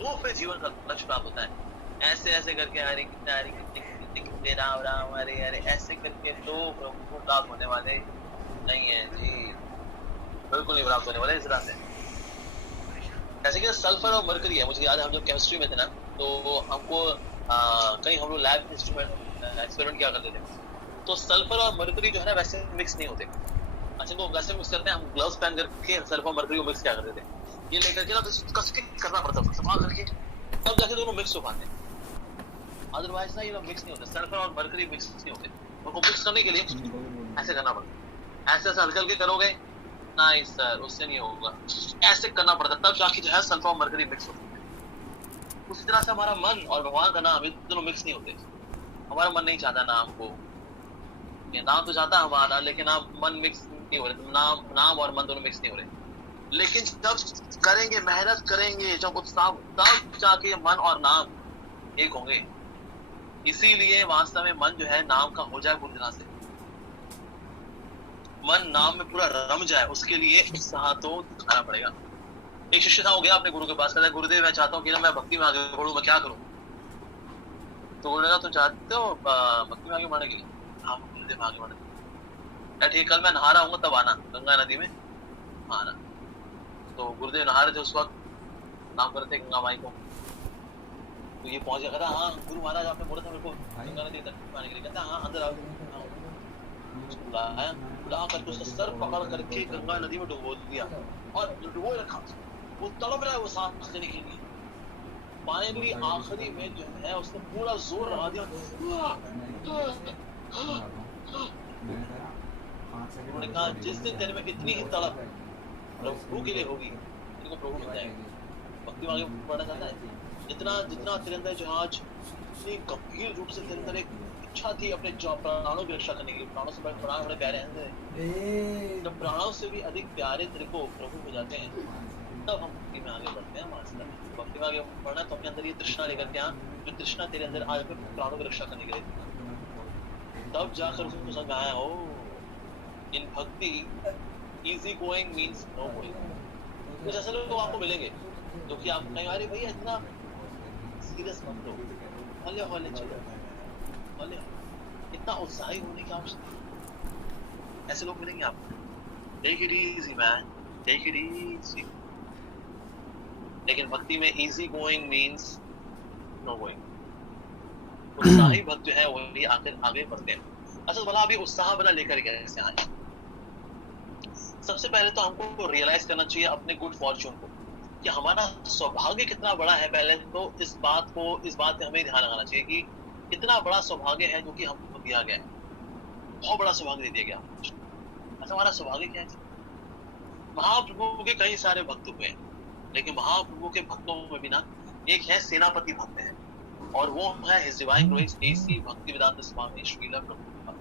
तो फिर जीवन का लक्ष्य प्राप्त होता है। ऐसे ऐसे करके हरे कितने राम राम हरे हरे ऐसे करके तो प्रभु को प्राप्त होने वाले नहीं है जी, बिल्कुल नहीं प्राप्त होने वाले इस तरह से। जैसे कि सल्फर और मरकरी है, मुझे याद है हम जब केमिस्ट्री में थे ना, तो हमको कहीं हम लोग लैब एक्सपेरिमेंट किया करते थे, तो सल्फर और मरकरी जो है ना वैसे मिक्स नहीं होते। अच्छा तो वैसे मिक्स करते हैं, हम ग्लव्स पहन करके सल्फर और मरकरी को मिक्स क्या करते थे, ये लेकर के ना कस के करना पड़ता था सफा करके, तब जाके दोनों मिक्स हो पाते हैं। अदरवाइज ना ये लोग मिक्स नहीं होते, सल्फर और मरकरी मिक्स नहीं होते। उनको मिक्स करने के लिए ऐसे करना पड़ता है, ऐसे ऐसे हल्के हल्के करोगे नहीं सर उससे नहीं होगा, ऐसे करना पड़ता है, तब जाके जो है सल्फर और मरकरी मिक्स होते हैं। उसी तरह से हमारा मन और भगवान का नाम ये दोनों मिक्स नहीं होते। हमारा मन नहीं चाहता नाम को, ये नाम तो चाहता हमारा, लेकिन आप मन मिक्स नहीं हो रहे, नाम और मन दोनों मिक्स नहीं हो रहे। लेकिन जब करेंगे, मेहनत करेंगे, जब उत्साह, तब जाके मन और नाम एक होंगे। इसीलिए वास्तव में मन जो है नाम का हो जाए पूरी तरह से, मन नाम में पूरा रम जाए, उसके लिए उत्साह तो दिखाना पड़ेगा। एक शिष्य था, हो गया अपने गुरु के पास, कहता है गुरुदेव मैं चाहता हूँ कि ना मैं भक्ति में आगे बढ़ूं, मैं क्या करूं? तो गुरु ने कहा तुम चाहते हो भक्ति में आगे बढ़ने के लिए? हाँ गुरुदेव आगे बढ़ने। ठीक कल मैं नहा रहा हूँ तब आना गंगा नदी में आना। तो गुरुदेव नहा रहे थे उस वक्त, नाम करते गंगा माई को, तो ये पहुंच गया, कहता हाँ गुरु महाराज आपने बोला था मेरे को गंगा नदी तक आने के लिए। कहता हाँ अंदर आओ। बुला करके उसका सर पकड़ करके गंगा नदी में डुबो दिया और डुबो रखा। वो तड़प रहा है वो सांस लेने के लिए, फाइनली आखिरी में जो है उसने पूरा जोर लगा दिया। उन्होंने कहा जिस दिन तेरे में इतनी ही तड़प प्रभु के लिए होगी, तेरे को प्रभु मिल जाएगा। भक्ति में आगे बढ़ना चाहता है, जितना जितना तेरे अंदर जो आज इतनी गंभीर रूप से तेरे अंदर एक इच्छा थी अपने प्राणों की रक्षा करने के लिए, प्राणों से प्राण बड़े प्यारे हैं, जब प्राणों से भी अधिक प्यारे तेरे को प्रभु हो जाते हैं, तब हम भक्ति में आगे बढ़ते हैं। वास्तव भक्ति में आगे बढ़ना तो अपने अंदर ये तृष्णा लेकर के आ, जो तृष्णा तेरे अंदर आज अपने प्राणों की रक्षा करने के लिए, तब जाकर उसको समझ आया हो in bhakti easy going means no going. कुछ ऐसे लोग आपको मिलेंगे जो कि आप कहेंगे अरे भैया इतना सीरियस मत लो, हौले हौले चलो, हौले इतना उत्साही होने की आवश्यकता। ऐसे लोग मिलेंगे आपको, take it easy man, take it easy. लेकिन भक्ति में easy going means no going. उत्साही भक्त जो है वही आगे बढ़ते हैं। अच्छा भला अभी उत्साह वाला लेकर कैसे आए? सबसे पहले तो हमको रियलाइज करना चाहिए अपने गुड फॉर्च्यून को, कि हमारा सौभाग्य कितना बड़ा है। पहले तो इस बात पे हमें ध्यान लगाना चाहिए कि कितना बड़ा सौभाग्य है जो कि हमको दिया गया है। बहुत बड़ा सौभाग्य दे दिया गया। अच्छा हमारा सौभाग्य क्या है? महाप्रभु के कई सारे भक्त हुए, लेकिन महाप्रभु के भक्तों में भी ना एक है सेनापति भक्त है, और वो है his divine grace A C Bhaktivedanta Swami Srila Prabhupada.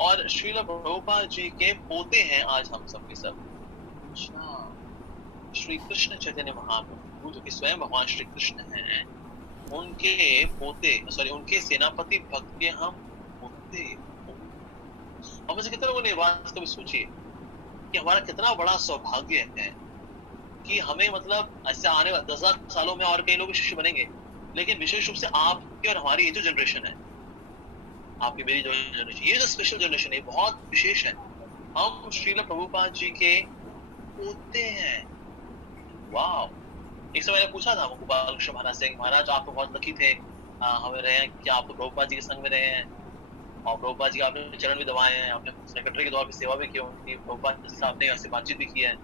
और श्रील प्रभुपाद जी के पोते हैं आज हम सब के सब। श्री कृष्ण चैतन्य महाप्रभु जो कि स्वयं भगवान श्री कृष्ण हैं, उनके पोते, उनके सेनापति भक्त के हम पोते। हम से कितने लोगों ने बात कभी सोची कि हमारा कितना बड़ा सौभाग्य है कि हमें मतलब ऐसे आने वाले 10,000 सालों में और कई लोग शिष्य बनेंगे, लेकिन विशेष रूप से आपकी और हमारी ये जो जनरेशन है, आपकी मेरी जो जनरेशन, ये जो स्पेशल जनरेशन है, बहुत विशेष है। हम श्रील प्रभुपाद जी के पोते हैं। वाह। एक समय मैंने पूछा था गोपाल कृष्ण महाराज से, महाराज आप तो बहुत लकी थे, हमें रहे हैं कि आप तो प्रभुपाद जी के संग में रहे हैं, और प्रभुपाद जी आपने चरण भी दबाए हैं, आपने सेक्रेटरी के तौर पर सेवा भी की होगी, प्रभुपाद जी से आपने ऐसे बातचीत भी की है।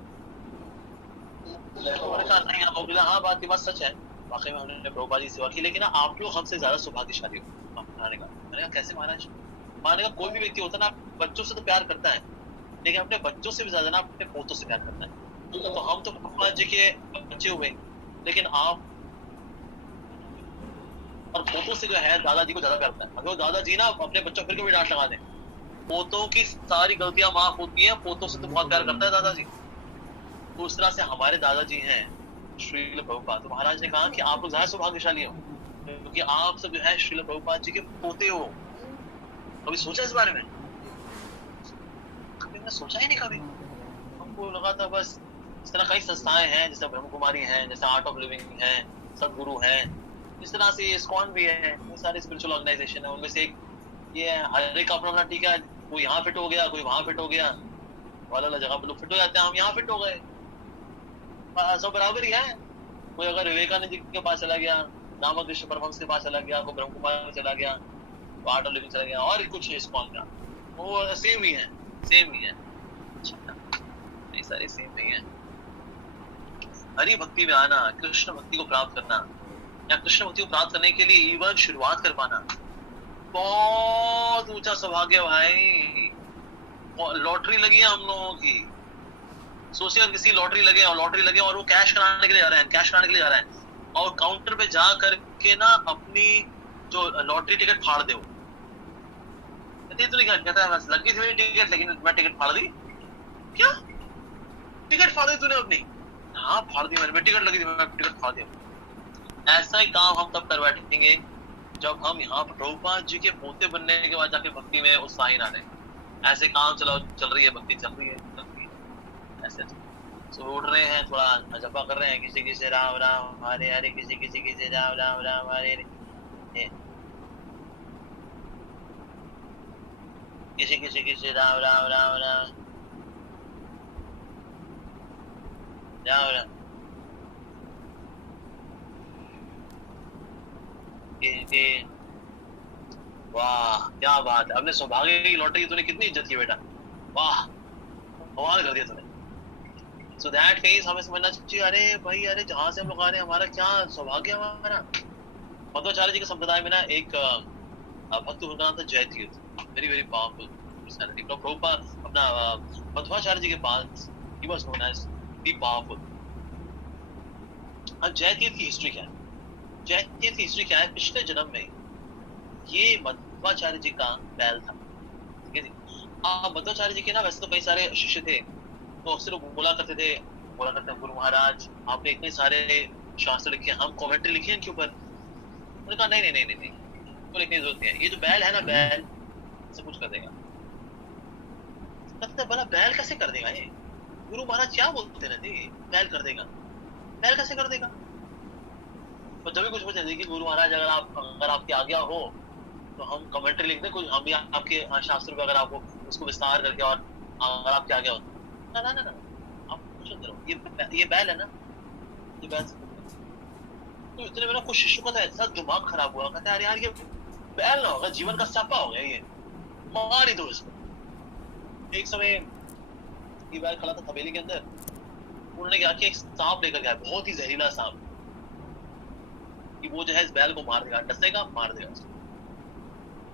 उन्होंने कहा नहीं आप बोला हाँ बात सच है, वाकई में हमने प्रभुपाद जी सेवा की, लेकिन आप लोग हमसे ज्यादा सौभाग्यशाली हो। मैंने कहा कैसे महाराज? मैंने कहा कोई भी व्यक्ति होता है ना बच्चों से तो प्यार करता है, लेकिन अपने बच्चों से भी ज्यादा ना अपने पोतों से प्यार करता है। तो हम तो प्रभुपाद जी के बच्चे हुए, लेकिन आप और पोतों से जो है दादाजी को ज्यादा करता है। अगर दादाजी ना अपने बच्चों फिर को भी डांट लगा दें, पोतों की सारी गलतियां माफ होती हैं, पोतों से तो बहुत प्यार करता है दादाजी। तो उस तरह से हमारे दादाजी हैं श्रील प्रभुपाद। तो महाराज ने कहा कि आप लोग ज्यादा सौभाग्यशाली हो, क्योंकि आप सब जो है श्रील प्रभुपाद जी के पोते हो। कभी सोचा इस बारे में? कभी मैंने सोचा ही नहीं। कभी हमको लगा था बस इस तरह कई संस्थाएं हैं, जैसे ब्रह्म कुमारी हैं, जैसे आर्ट ऑफ लिविंग है, सदगुरु हैं, इस तरह से इस्कॉन भी है, ये सारे स्पिरिचुअल ऑर्गेनाइजेशन है। उनमें से एक ये है, हर एक अपना अपना टीका है, कोई यहाँ फिट हो गया, कोई वहां फिट हो गया, अलग अलग जगह पे लोग फिट हो जाते हैं, हम यहाँ फिट हो गए, सब बराबर ही है। कोई अगर विवेकानंद जी के पास चला गया, रामकृष्ण परमहंस के पास चला गया, कोई ब्रह्म कुमार में चला गया, कोई आर्ट ऑफ लिविंग चला गया, और कुछ इस्कॉन का, वो सेम ही है, सेम ही है, ये सारे सेम नहीं है। हरि भक्ति में आना, कृष्ण भक्ति को प्राप्त करना, या कृष्ण भक्ति को प्राप्त करने के लिए इवन शुरुआत कर पाना, बहुत ऊंचा सौभाग्य भाई। लॉटरी लगी है हम लोगों की, सोचिए अगर किसी लॉटरी लगे और वो कैश कराने के लिए जा रहे हैं, और काउंटर पे जा करके ना अपनी जो लॉटरी टिकट फाड़ दे, तूने क्या कहता है, लगी थी मेरी टिकट लेकिन मैं टिकट फाड़ दी, क्या टिकट फाड़ दी तूने अपनी? हाँ फाड़ दी मैंने, टिकट लगी थी मैं टिकट फाड़ दिया। ऐसा ही काम हम तब कर बैठेंगे जब हम यहाँ पर प्रभुपाद जी के पोते बनने के बाद जाके भक्ति में उत्साही ना रहे। ऐसे काम चल रही है, भक्ति चल रही है, ऐसे तो उठ रहे हैं, थोड़ा जपा कर रहे हैं, किसी किसी राम राम हरे हरे, किसी किसी राम राम राम हरे हरे, किसी राम राम राम राम राम राम, वाह क्या बात है, अपने सौभाग्य की लॉटरी तूने कितनी इज्जत की बेटा, वाह कमाल कर दिया तूने। सो दैट केस हमें समझना चाहिए, अरे भाई अरे जहां से हम लोग आ रहे हैं, हमारा क्या सौभाग्य हमारा। मध्वाचार्य जी के संप्रदाय में ना एक भक्त उनका नाम था Jayatirtha, very very powerful personality. Prabhupada अपना मध्वाचार्य जी के पास ही was known as the powerful. अब जयतीर्थ की हिस्ट्री क्या है? जयतीर्थ की हिस्ट्री क्या है? पिछले जन्म में ये मध्वाचार्य जी का बैल था, ठीक है जी। मध्वाचार्य जी के ना वैसे तो कई सारे शिष्य थे, तो अक्सर लोग बोला करते हैं गुरु महाराज आपने इतने सारे शास्त्र लिखे, हम कमेंट्री लिखी है इनके ऊपर। उन्होंने कहा नहीं, तो लिखने की जरूरत नहीं है, ये जो बैल है ना, बैल सब कुछ कर देगा। मतलब बड़ा बैल कैसे कर देगा ये? गुरु महाराज क्या बोलते रहते, बैल कर देगा, बैल कैसे कर देगा? तो जब भी कुछ पूछे कि गुरु महाराज अगर आपकी आज्ञा हो तो हम कमेंट्री लिख दें, कुछ हम भी आपके शास्त्र पे अगर आपको उसको विस्तार करके, और अगर आपकी आज्ञा हो ना आप कुछ करो, ये बैल है ना, ये बैल से। तो इतने में ना कुछ शिष्यों का ऐसा दिमाग खराब हुआ, कहते यार ये बैल ना होगा, जीवन का स्यापा हो गया, ये मार ही दो इसको। एक समय ये बैल खड़ा था तबेले के अंदर, उन्होंने क्या किया, एक सांप लेकर गया, बहुत ही जहरीला सांप, कि वो जो है इस बैल को मार देगा, डसेगा मार देगा।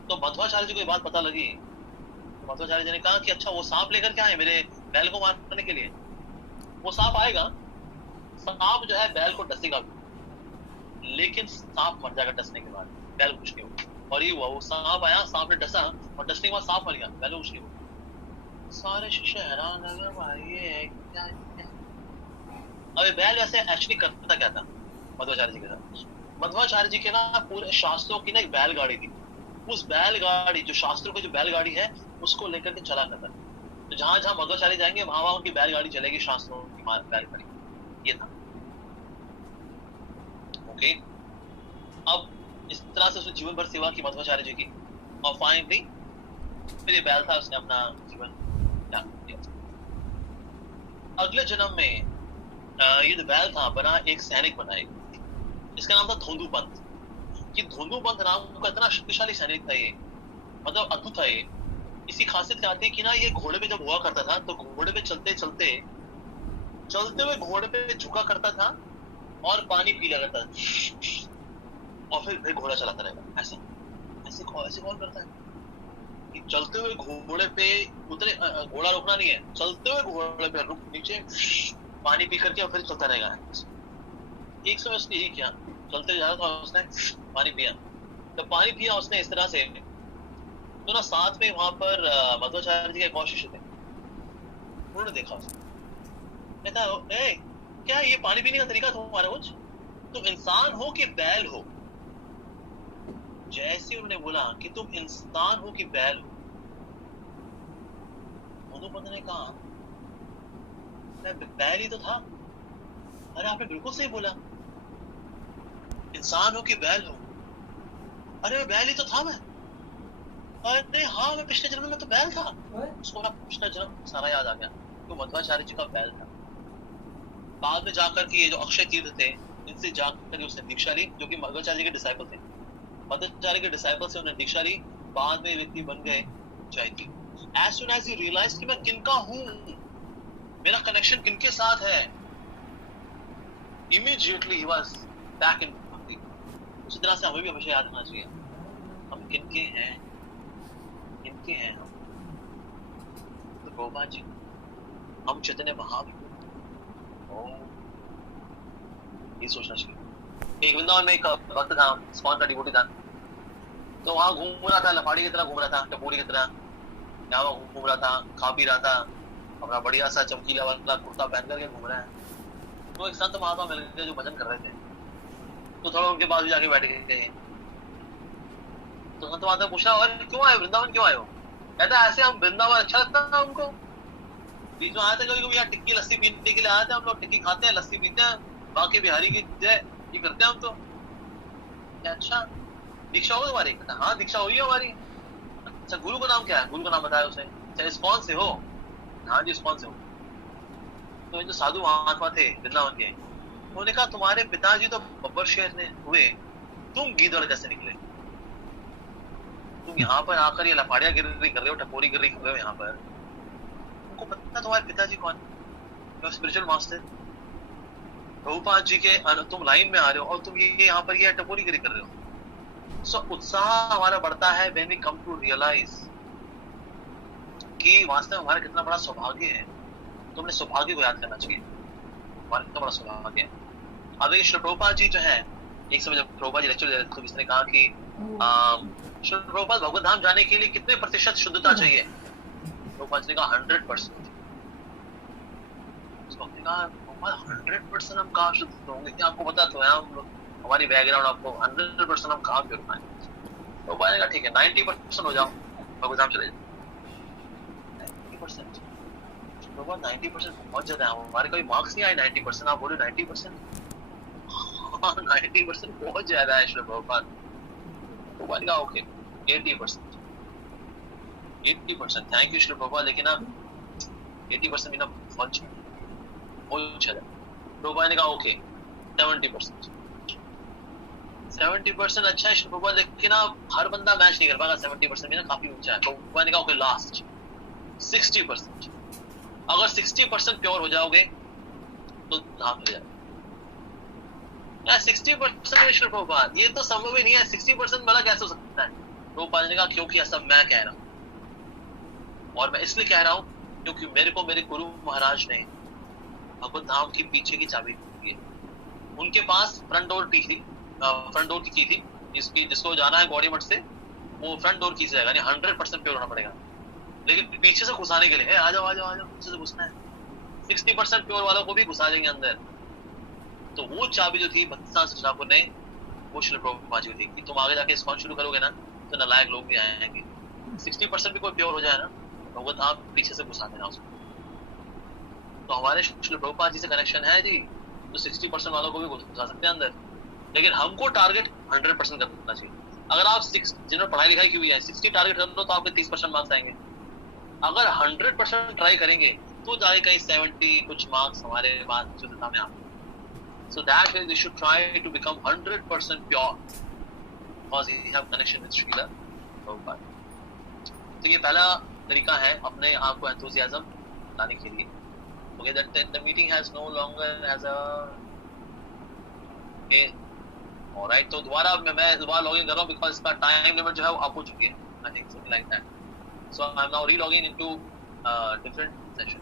तो मध्वाचार्य जी को ये बात पता लगी, तो मध्वाचार्य जी ने कहा कि अच्छा वो सांप लेकर के आए मेरे बैल को मारने के लिए। वो सांप आएगा, सांप जो है बैल को डसेगा, लेकिन सांप मर जाएगा डसने के बाद, बैल कुछ नहीं होगा। और ये हुआ, वो सांप आया, सांप ने डसा, और डसने के बाद सांप मर गया, बैल कुछ नहीं होगा। सारे शिष्य हैरान हो गए, भाई ये क्या है? अब बैल वैसे एक्चुअली करता क्या था मध्वाचार्य जी के साथ? मध्वाचार्य जी के ना पूरे शास्त्रों की ना एक बैलगाड़ी थी, उस बैलगाड़ी जो शास्त्रों की जो बैलगाड़ी है उसको लेकर के चला करता। तो जहां जहां मध्वाचार्य जाएंगे वहां वहां उनकी बैलगाड़ी चलेगी, शास्त्रों की बैलगाड़ी, ये था। ओके, अब इस तरह से उसने जीवन भर सेवा की मध्वाचार्य जी की, और फाइनली फिर ये बैल था, उसने अपना जीवन त्याग दिया। अगले जन्म में ये जो बैल था बना एक सैनिक बना, इसका नाम था धोंदू पंत। ये धोंदू पंत नाम का इतना शक्तिशाली सैनिक था ये, मतलब अद्भुत था ये। इसकी खासियत क्या थी कि ना ये घोड़े पे जब हुआ करता था तो घोड़े पे चलते हुए घोड़े पे झुका करता था और पानी पी लिया करता था, और फिर घोड़ा चलाता रहेगा। ऐसे कौन करता है कि चलते हुए घोड़े पे उतरे, घोड़ा रोकना नहीं है, चलते हुए घोड़े पे रुक, नीचे पानी पी करके और फिर चलता रहेगा। एक समय उसने यही किया, चलते जा रहा था, उसने पानी पिया। जब पानी पिया उसने इस तरह से, तो ना साथ में वहां पर मध्वाचार्य जी के एक और शिष्य थे, उन्होंने देखा उसको, कहता ए क्या ये पानी पीने का तरीका तुम्हारा कुछ? तुम इंसान हो कि बैल हो? जैसे उन्होंने बोला कि तुम इंसान हो कि बैल हो, धोंदू पंत ने कहा मैं बैल ही तो था। अरे आपने बिल्कुल सही बोला, इंसान हो कि बैल हो। अरे मैं बैल ही तो था मैं। अरे हाँ, मैं पिछले जन्म में तो बैल था। उसको ना पिछला जन्म सारा याद आ गया, तो मध्वाचार्य जी का बैल था। बाद में जाकर के ये जो अक्षय तीर्थ थे, इनसे जाकर उसने दीक्षा ली, जो कि मध्वाचार्य जी के डिसाइपल थे। मध्वाचार्य के डिसाइपल से उन्होंने दीक्षा ली, बाद में व्यक्ति बन गए जैती। As soon as he realized कि मैं किनका हूँ, मेरा कनेक्शन किनके साथ है, immediately he was back in bhakti। उसी तरह से हमें भी हमेशा याद रखना चाहिए हम किनके हैं, किनके हैं हम। तो गोपा जी, हम चैतन्य महाप्रभु, ये सोचना चाहिए। एक वृंदावन में एक भक्त था, स्कॉन का डिवोटी था, तो वहां घूम रहा था, लफाड़ी की तरह घूम रहा था, टपोरी की तरह यहाँ घूम रहा था, खा पी रहा था, अपना बढ़िया सा चमकीला वाला कुर्ता पहन करके घूम रहा है। तो एक संत महात्मा मिल गए जो भजन कर रहे थे, तो थोड़ा उनके पास जाके बैठ गए। तो संत महात्मा पूछा, और क्यों आए, वृंदावन क्यों आए हो? कहता ऐसे हम वृंदावन अच्छा लगता है हमको, बीच में आए थे कभी कभी यहाँ टिक्की लस्सी पीने के लिए आए थे, हम लोग टिक्की खाते हैं, लस्सी पीते हैं, बाकी बिहारी की जय ये करते हैं हम तो। अच्छा दीक्षा हो तुम्हारी? हाँ दीक्षा हुई है हमारी। अच्छा गुरु का नाम क्या है? गुरु का नाम बताया उसे। अच्छा इस्कॉन से हो? हाँ जी इस्कॉन से हो। तो जो साधु महात्मा थे वृंदावन के, उन्होंने कहा तुम्हारे पिताजी तो बब्बर शेर ने हुए, तुम गीदड़ कैसे निकले? तुम यहाँ पर आकर ये लफाड़िया गिरी कर रहे हो, टपोरी गिरी कर रहे हो यहाँ पर। तुमको पता तुम्हारे पिताजी कौन? स्पिरिचुअल मास्टर प्रभुपाद जी के, तुम लाइन में आ रहे हो और तुम ये यहाँ पर ये टपोरी गिरी कर रहे हो। So, उत्साह हमारा बढ़ता है when we come to realize कि वास्तव में हमारा कितना बड़ा सौभाग्य है। तो हमने सौभाग्य को याद करना चाहिए, हमारा कितना बड़ा सौभाग्य है। अब ये श्री प्रभुपाद जी जो है, एक समय जब प्रभुपाद जी लेक्चर दे रहे थे तो किसने कहा कि श्री प्रभुपाद भगवत धाम जाने के लिए कितने प्रतिशत शुद्धता चाहिए? प्रभुपाद जी ने कहा 100%। उस वक्त ने कहा 100% हम कहाँ शुद्ध होंगे? क्या आपको पता तो है, हम लोग हमारी बैकग्राउंड आपको 100% हम कहाँ प्योर पाएंगे? तो बोलेगा ठीक है 90% हो जाओ, भगवत धाम चले जाओ। 90%, 90% बहुत ज्यादा है। हमारे कोई मार्क्स नहीं आए 90%, आप बोले 90%? 90% बहुत ज्यादा है श्री प्रभुपाद। तो बोलेगा okay 80%, 80%। Thank you Shri Prabhupada, लेकिन आप 80% बिना बहुत अच्छा है। प्रभुपाद ने कहा ओके 70%। 70% अच्छा है श्री प्रभुपाद, लेकिन आप हर बंदा मैच नहीं कर पाएगा 70% में ना, काफी ऊंचा है। प्रभुपाद ने कहा ओके लास्ट 60%। अगर 60% प्योर हो जाओगे तो धाम ले जाओगे। 60% श्री प्रभुपाद, ये तो संभव ही नहीं है। 60% वाला कैसे हो सकता है? प्रभुपाद ने कहा क्योंकि ऐसा मैं कह रहा हूँ, और मैं इसलिए कह रहा हूँ क्योंकि मेरे को मेरे गुरु महाराज ने भगवत धाम की पीछे की चाबी दी। उनके पास फ्रंट डोर की थी, फ्रंट डोर की थी, जिसको जाना है गौड़ी मठ से, वो फ्रंट डोर की से जाएगा, 100% प्योर होना पड़ेगा। लेकिन पीछे से घुसाने के लिए आ जाओ आ जाओ आ जाओ, पीछे से घुसना है। 60% प्योर वालों को भी घुसा देंगे अंदर। तो वो चाबी जो थी भक्ति ठाकुर ने, वो श्री प्रभुपाद जी थी कि तुम आगे जाके इस्कॉन शुरू करोगे ना तो नालायक लोग भी आएंगे। 60% भी कोई प्योर हो जाए ना, भगवत आप पीछे से घुसा देना उसको। तो हमारे श्री प्रभुपाद जी से कनेक्शन है जी, तो 60% वालों को भी घुसा सकते हैं अंदर। लेकिन हमको टारगेट 100% करना चाहिए। अगर आप जिन्होंने पढ़ाई लिखाई की हुई है 60 टारगेट कर लो तो आपके 30% मार्क्स आएंगे। अगर 100% ट्राई करेंगे तो जाए कहीं 70 कुछ मार्क्स हमारे पास शुद्धता में आते। So that way we should try to become 100% pure because we have connection with Srila Prabhupada. तो ये पहला तरीका है अपने आप को enthusiasm लाने के लिए। Okay, that the meeting has no longer as a okay, alright, तो दोबारा मैं दोबारा लॉगिन कर रहा हूँ because इसका टाइम लिमिट जो है वो आप हो चुकी है, I think something like that. So I'm now re-logging into different session.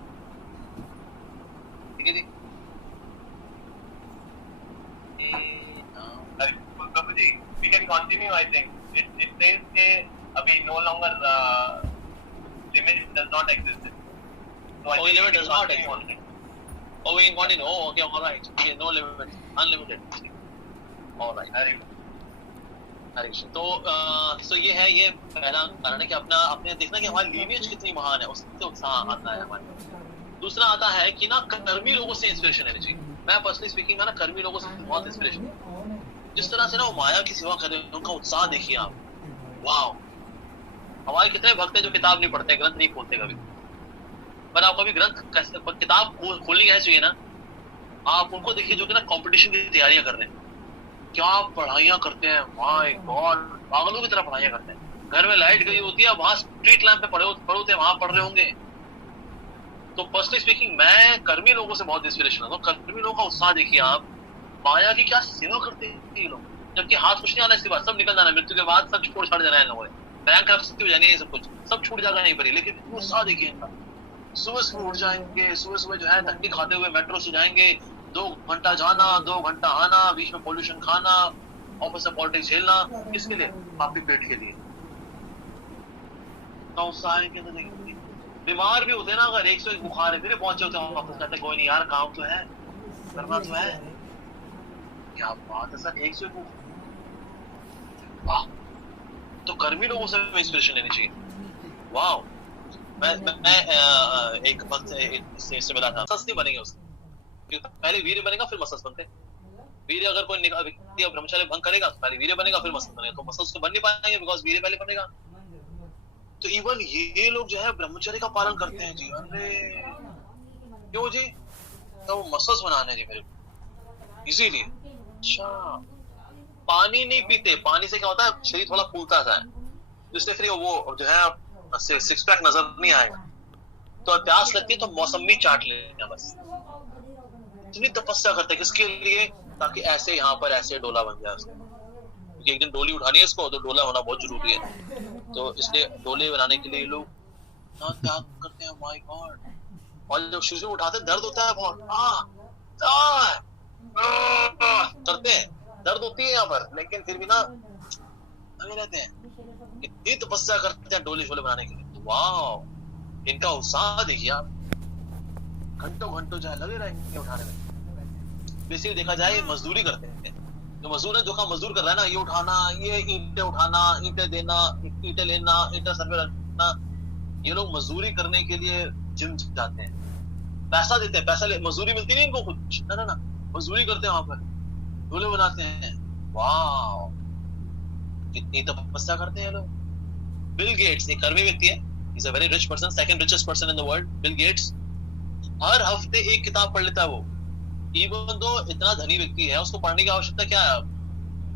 ठीक है जी? Prabhu ji, we can continue. I think it says that abhi no longer limit does not exist. So oh, limit does not exist. Oh, we can continue. Oh, okay, all right. Okay, no limit, unlimited. All right. हरे कृष्ण। तो ये है, ये पहला कारण है कि अपने देखना कि हमारी लीनियज कितनी महान है, उससे उत्साह आता है हमारे। दूसरा आता है कि ना कर्मी लोगों से इंस्पिरेशन लेनी चाहिए। मैं पर्सनली स्पीकिंग ना कर्मी लोगों से बहुत इंस्पिरेशन, जिस तरह से ना वो माया की सेवा कर रहे हैं, उनका उत्साह देखिए आप, वाह। हमारे कितने भक्त हैं जो किताब नहीं पढ़ते, ग्रंथ नहीं खोलते कभी, पर आप कभी ग्रंथ किताब खोलनी है चाहिए ना, आप उनको देखिए जो कि ना कंपटीशन की तैयारियां कर रहे हैं, क्या पढ़ाइयां करते हैं, माय गॉड, पागलों की तरह पढ़ाइयां करते हैं। घर में लाइट गई होती है, वहां स्ट्रीट लैंप पे पड़े होते हैं, वहां पढ़ रहे होंगे। तो पर्सनली स्पीकिंग मैं कर्मी लोगों से बहुत इंस्पिरेशन आता हूँ। कर्मी लोगों का उत्साह देखिए आप, माया की क्या सेवा करते हैं ये लोग, जबकि हाथ कुछ नहीं आना, इसके बाद सब निकल जाना, मृत्यु के बाद सब छोड़ छाड़ जाना है लोगों ने, बैंक हो जानी है, सब कुछ सब छूट जाएगा नहीं पर, लेकिन उत्साह देखिए इनका। सुबह सुबह उठ जाएंगे, सुबह सुबह जो है धक्के खाते हुए मेट्रो से जाएंगे, 2 घंटा जाना 2 घंटा आना, बीच में पोल्यूशन खाना, ऑफिस से पॉलिटिक्स झेलना, किसके लिए? पापी पेट के लिए। तो उत्साह के अंदर देखिए, बीमार भी होते हैं ना, अगर 101 बुखार है फिर पहुंचे होते हैं वापस, कहते कोई नहीं यार, काम तो है, करना तो है। क्या बात है सर, 101 वाह। तो कर्मी लोगों से इंस्पिरेशन लेनी चाहिए, वाह। मैं एक वक्त से मिला था, मसस नहीं बनेंगे उससे, पहले वीर बनेगा फिर मसस बनते। वीर अगर कोई व्यक्ति ब्रह्मचर्य भंग करेगा तो पहले वीर बनेगा फिर मसस बनेगा, तो मसस तो बन नहीं पाएंगे बिकॉज वीर पहले बनेगा। तो इवन ये लोग जो है ब्रह्मचर्य का पालन करते हैं जी। अरे क्यों जी? तो वो मसस बनाने जी मेरे को, इसीलिए। अच्छा, पानी नहीं पीते, पानी से क्या होता है, शरीर थोड़ा फूलता है, जिससे फिर वो जो है सिक्स पैक नजर नहीं आएगा। तो प्यास लगती है तो मौसमी चाट लेना बस। इतनी तपस्या करते हैं किसके लिए? ताकि ऐसे यहाँ पर ऐसे डोला बन जाए उसका, क्योंकि एक दिन डोली उठानी है इसको, तो डोला होना बहुत जरूरी है। तो इसलिए डोले बनाने के लिए लोग त्याग करते हैं, माय गॉड। और जब शुरू उठाते दर्द होता है बहुत, करते हैं, दर्द होती है यहाँ पर, लेकिन फिर भी ना लगे रहते हैं, इतनी तपस्या करते हैं डोले शोले बनाने के लिए। वाह, इनका उत्साह देखिए आप, घंटों घंटों चाहे लगे रहेंगे उठाने में। बेसिकली देखा जाए मजदूरी करते हैं, जो मजदूर है, जो काम मजदूर कर रहा है ना, ये उठाना, ये ईंटें उठाना, ईंटें देना, ईंटें लेना, ईंटें सर पे रखना, ये लोग मजदूरी करने के लिए जिम जाते हैं, पैसा देते हैं, पैसा मजदूरी मिलती नहीं इनको कुछ, ना ना ना, मजदूरी करते हैं वहां पर, डोले बनाते हैं। वाह, कितनी तपस्या करते हैं लोग। बिल गेट्स एक कर्मी व्यक्ति है, is a very rich person, second richest person in the world. Bill Gates हर हफ्ते एक किताब पढ़ लेता है वो, इवन दो इतना धनी व्यक्ति है, उसको पढ़ने की आवश्यकता क्या है,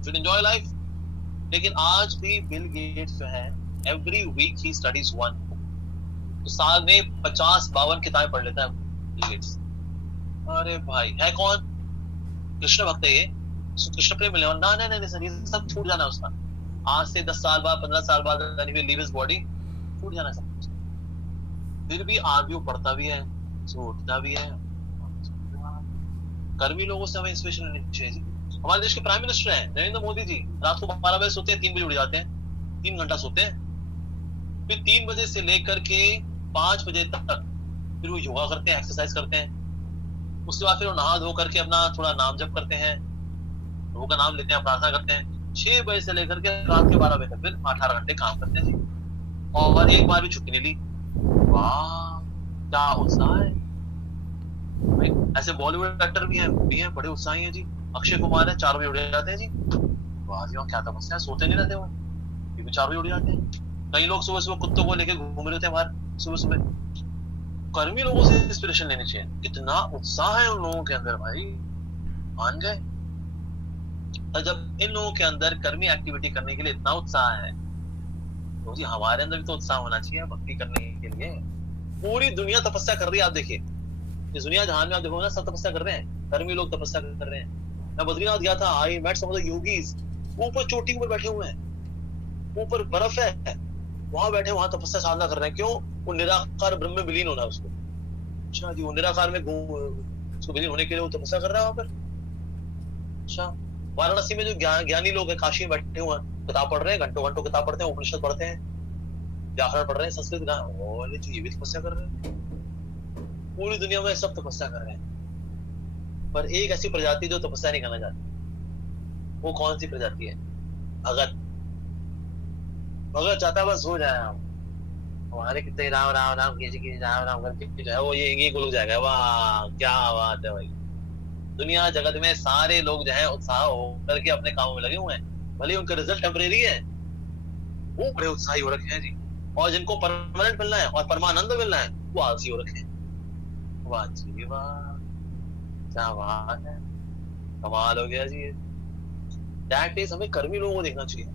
should enjoy life। लेकिन आज भी बिल गेट्स जो है every week he studies one, तो साल में 50-52 किताबें पढ़ लेता है बिल गेट्स। अरे भाई है कौन? कृष्ण भक्त है ये, कृष्ण प्रेम मिले ना, नहीं सर, ये सब छूट जाना है उसका, आज से 10 साल बाद 15 साल बाद लीव हिज बॉडी, छूट जाना है सब कुछ। फिर भी आज भी वो पढ़ता भी है, उठता भी है। कर्मी लोगों से हमें इंस्पिरेशन लेनी चाहिए। हमारे देश के प्राइम मिनिस्टर हैं नरेंद्र मोदी जी, रात को 12 बजे सोते हैं, 3 बजे उठ जाते हैं, 3 घंटा सोते हैं, फिर 3 बजे से लेकर के 5 बजे तक फिर वो योगा करते हैं, एक्सरसाइज करते हैं। उसके बाद फिर वो नहा धो करके अपना थोड़ा नाम जप करते हैं, प्रभु का नाम लेते हैं, प्रार्थना करते हैं। 6 बजे से लेकर के रात के 12 बजे तक फिर 18 घंटे काम करते हैं जी, और एक बार भी छुट्टी नहीं ली। वाह, क्या उत्साह है। ऐसे बॉलीवुड एक्टर भी हैं बड़े उत्साही हैं जी। अक्षय कुमार है, 4 बजे उठ जाते हैं जी। वाह जी, क्या तपस्या है, सोते नहीं रहते वो, ये भी 4 बजे उठ जाते हैं। कई लोग सुबह सुबह कुत्तों को लेके घूम रहे थे बाहर सुबह सुबह। कर्मी लोगों से इंस्पिरेशन लेनी चाहिए, कितना उत्साह है उन लोगों के अंदर भाई, मान गए। और जब इन लोगों के अंदर कर्मी एक्टिविटी करने के लिए इतना उत्साह है, तो जी हमारे अंदर भी तो उत्साह होना चाहिए भक्ति करने के लिए। पूरी दुनिया तपस्या कर रही है, आप देखिए इस दुनिया जहान में आप देखोगे ना, सब तपस्या कर रहे हैं, कर्मी लोग तपस्या कर रहे हैं। मैं बद्रीनाथ गया था, I met some of the yogis, ऊपर चोटी पर बैठे हुए हैं, ऊपर बर्फ है, वहां बैठे, वहां तपस्या साधना कर रहे हैं। क्यों? वो निराकार ब्रह्म में विलीन होना है उसको। अच्छा जी, वो निराकार में उसको विलीन होने के लिए वो तपस्या कर रहा है वहां पर। अच्छा, वाराणसी में जो ज्ञानी लोग हैं, काशी में बैठे हुए हैं, किताब पढ़ रहे हैं, घंटों घंटों किताब पढ़ते हैं, उपनिषद पढ़ते हैं, व्याकरण पढ़ रहे हैं, संस्कृत का, ये भी तपस्या कर रहे हैं। पूरी दुनिया में सब तपस्या कर रहे हैं, पर एक ऐसी प्रजाति जो तपस्या नहीं करना चाहती। वो कौन सी प्रजाति है? भगत। भगत चाहता है बस हो जाए हम, हमारे कितने राम राम राम की राम राम करके जो है वो ये गुल जाएगा। वाह क्या बात है भाई। दुनिया जगत में सारे लोग जो है उत्साह होकर के अपने कामों में लगे हुए हैं, भले उनका रिजल्ट टेम्परेरी है, वो बड़े उत्साही हो रखे हैं जी। और जिनको परमानेंट मिलना है और परमानंद मिलना है वो आलसी हो रखे हैं। वाह जी वाह, क्या बात है, कमाल हो गया जी। दैट इज, हमें कर्मी लोगों को देखना चाहिए,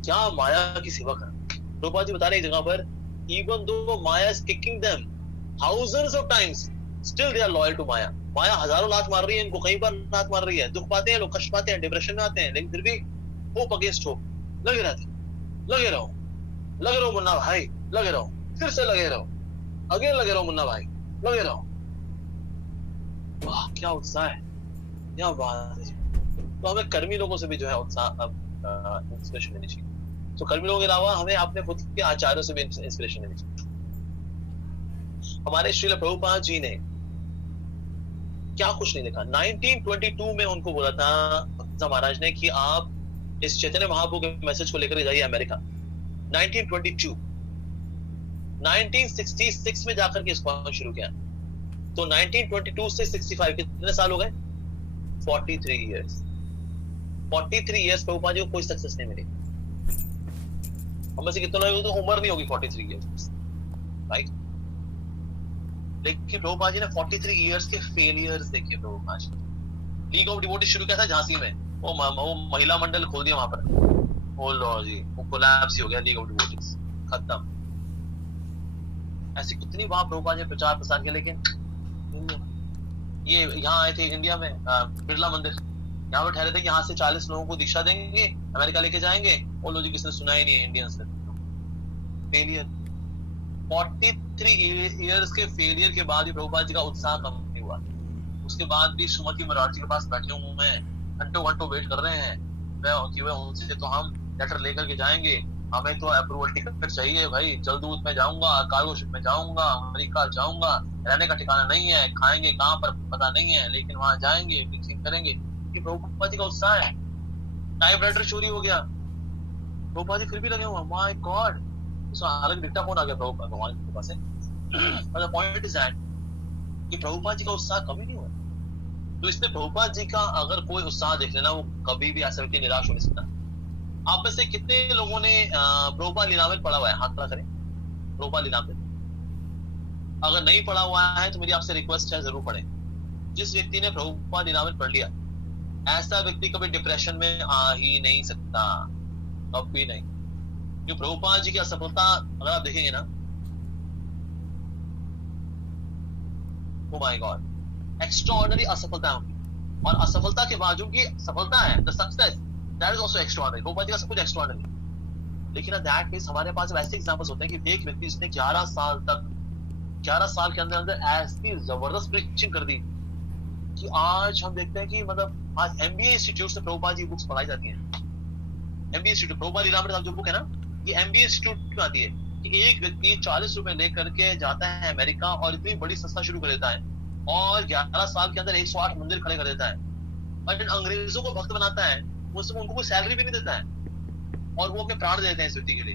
क्या माया की सेवा कर। प्रभुपा जी बता रहे जगह पर, even though Maya is kicking them thousands of times, still they are loyal to Maya. माया हजारों लात मार रही है इनको, कई बार लात मार रही है, दुख पाते हैं लोग, कष्ट पाते हैं, डिप्रेशन में आते हैं, लेकिन फिर भी होप अगेंस्ट होप लगे रहते, लगे रहो मुन्ना भाई, लगे रहो, फिर से लगे रहो, अगेन लगे रहो मुन्ना भाई, लगे रहो। वाह क्या उत्साह है, क्या बात है। तो हमें कर्मी लोगों से भी जो है उत्साह इंस्पिरेशन लेनी चाहिए। तो कर्मी लोगों के अलावा हमें अपने खुद के आचार्यों से भी इंस्पिरेशन लेनी चाहिए। हमारे श्रील प्रभुपाद जी ने क्या कुछ नहीं देखा। 1922 में उनको बोला था भक्ति महाराज ने कि आप इस चैतन्य महाप्रभु के मैसेज को लेकर जाइए अमेरिका। 1922, 1966 में जाकर के इसको शुरू किया। तो 1922 से 65 कितने साल हो गए? 43 इयर्स। 43 इयर्स प्रभुपाद जी को कोई सक्सेस नहीं मिली। हम में से कितने लोगों को उम्र नहीं होगी 43 इयर्स, राइट? लेकिन प्रभुपाद जी ने 43 इयर्स के फेलियर्स देखे। Prabhupada ji league of devotees शुरू किया था झांसी में, वो महिला मंडल खोल दिया वहां पर, ओ लॉर्ड जी, वो कोलैप्स हो गया लीग ऑफ डिवोटीज, खत्म। ऐसी कितनी बार प्रभुपाद जी प्रचार प्रसार किया, लेकिन ये यहाँ आए थे इंडिया में, बिरला मंदिर, यहाँ पर ठहरे थे कि यहाँ से 40 लोगों को दीक्षा देंगे, अमेरिका लेके जाएंगे, वो लोग किसी ने सुना ही नहीं है इंडियन से। फेलियर, 43 इयर्स के फेलियर के बाद भी प्रभुपाद जी का उत्साह कम नहीं हुआ। उसके बाद भी सुमति मोरारजी के पास बैठे हुए हैं, घंटों वेट कर रहे हैं कि वह उनसे तो हम लेटर लेकर के जाएंगे, हमें तो अप्रूवल टिकट चाहिए भाई, जलदूत में जाऊंगा, कार्गो शिप में जाऊंगा, अमेरिका जाऊंगा, रहने का ठिकाना नहीं है, खाएंगे कहाँ पर पता नहीं है, लेकिन वहां जाएंगे, फिक्सिंग करेंगे। ये प्रभुपाद जी का उत्साह है। टाइपराइटर चोरी हो गया, प्रभुपाद जी फिर भी लगे हुए, माय गॉड, अलग डिक्टाफोन आ गया प्रभुपाद भगवान के पास है। but the point is that कि प्रभुपाद जी का उत्साह कभी नहीं हुआ। तो इसलिए प्रभुपाद जी का अगर कोई उत्साह देख लेना, वो कभी भी ऐसा व्यक्ति निराश हो नहीं सकता। आप में से कितने लोगों ने प्रभुपाद लीलामृत पढ़ा हुआ है? हाथ खड़ा करें। प्रभुपाद लीलामृत अगर नहीं पढ़ा हुआ है तो मेरी आपसे रिक्वेस्ट है, जरूर पढ़ें। जिस व्यक्ति ने प्रभुपाद लीलामृत पढ़ लिया, ऐसा व्यक्ति कभी डिप्रेशन में आ ही नहीं सकता, कभी नहीं। जो प्रभुपाद जी की असफलता अगर आप देखेंगे ना, ओ माय गॉड, एक्स्ट्राऑर्डिनरी असफलता है उनकी, और असफलता के बाद जो उनकी सफलता है, the success, that is also extraordinary. Prabhupada ji का सब कुछ एक्स्ट्राऑर्डिनरी। लेकिन दैट मींस हमारे पास ऐसे एग्जांपल्स होते हैं कि एक व्यक्ति जिसने 11 साल तक, 11 साल के अंदर ऐसी जबरदस्त प्रीचिंग कर दी कि आज हम देखते हैं कि मतलब आज एमबीए इंस्टीट्यूट से प्रभुपाद जी बुक्स पढ़ाई जाती हैं। एमबीए इंस्टीट्यूट, प्रभुपाद लीलामृत जो बुक है ना, ये एमबीए इंस्टीट्यूट में आती है कि एक व्यक्ति 40 रुपए लेकर के जाता है अमेरिका और इतनी बड़ी संस्था शुरू कर देता है, और 11 साल के अंदर 108 मंदिर खड़े कर देता है, और इन अंग्रेजों को भक्त बनाता है, उनको कोई सैलरी भी नहीं देता है, और वो अपने प्राण देते हैं इस व्यक्ति के लिए।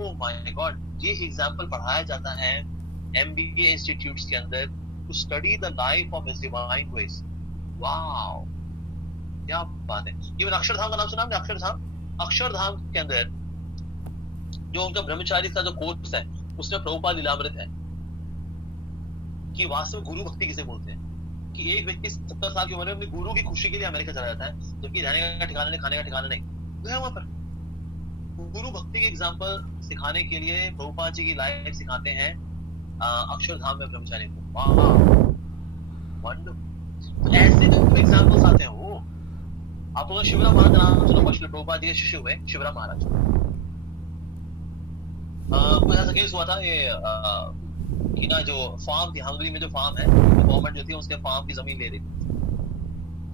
ओह माय गॉड, ये एग्जांपल पढ़ाया जाता है एमबीए इंस्टीट्यूट्स के अंदर, to study the life of his divine ways. Wow क्या बात है। ये अक्षरधाम का नाम सुना आपने? अक्षरधाम, अक्षरधाम के अंदर जो उनका ब्रह्मचारी का जो कोर्स है, उसमें प्रभुपाद लीलामृत है कि वास्तव में गुरु भक्ति किसे बोलते हैं। कि एक व्यक्ति 70 साल की उम्र में अपने गुरु की खुशी के लिए अमेरिका चला जाता है, जबकि रहने का ठिकाना नहीं, खाने का ठिकाना नहीं, तो है वहां पर। गुरु भक्ति के एग्जाम्पल सिखाने के लिए प्रभुपाद जी की लाइफ सिखाते हैं अक्षरधाम में ब्रह्मचारी को। वाह वंडरफुल। ऐसे जो एग्जाम्पल्स आते हैं, वो आप लोगों ने शिवराम महाराज का नाम सुना? प्रभुपाद जी के शिष्य हुए शिवराम महाराज। कुछ ऐसा केस हुआ था ये कि ना, जो फार्म थी हंगरी में, जो फार्म है, गवर्नमेंट जो थी उसके फार्म की जमीन ले रही थी,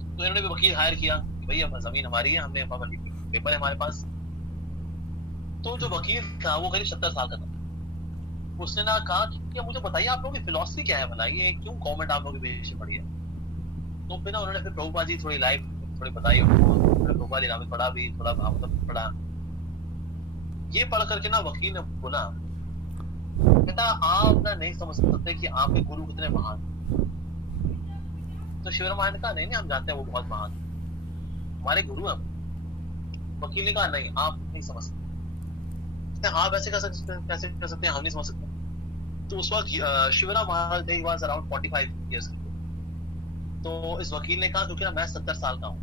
तो इन्होंने भी वकील हायर किया कि भैया जमीन हमारी है, हमने पेपर है हमारे पास। तो जो वकील था वो करीब 70 साल का था। उसने ना कहा कि मुझे बताइए आप लोगों की फिलॉसफी क्या है, भला ये क्यों गवर्नमेंट आप लोगों के पीछे पड़ी है? तो फिर ना उन्होंने फिर प्रभुपाद जी थोड़ी लाइफ थोड़ी बताई उनको, प्रभुपाद लीलामृत पढ़ा भी, थोड़ा भागवत पढ़ा। ये पढ़ करके ना वकील ने बोला कहता आप ना नहीं समझ सकते कि आपके गुरु कितने महान। तो शिवराम महाराज ने कहा नहीं हम जानते हैं वो बहुत महान, हमारे गुरु हैं। वकील ने कहा नहीं आप नहीं समझ सकते। आप ऐसे कैसे कर सकते हैं, हम नहीं समझ सकते। तो उस वक्त शिवराम महाराज ही वाज अराउंड 45 इयर्स। तो इस वकील ने कहा क्योंकि ना मैं 70 साल का हूँ,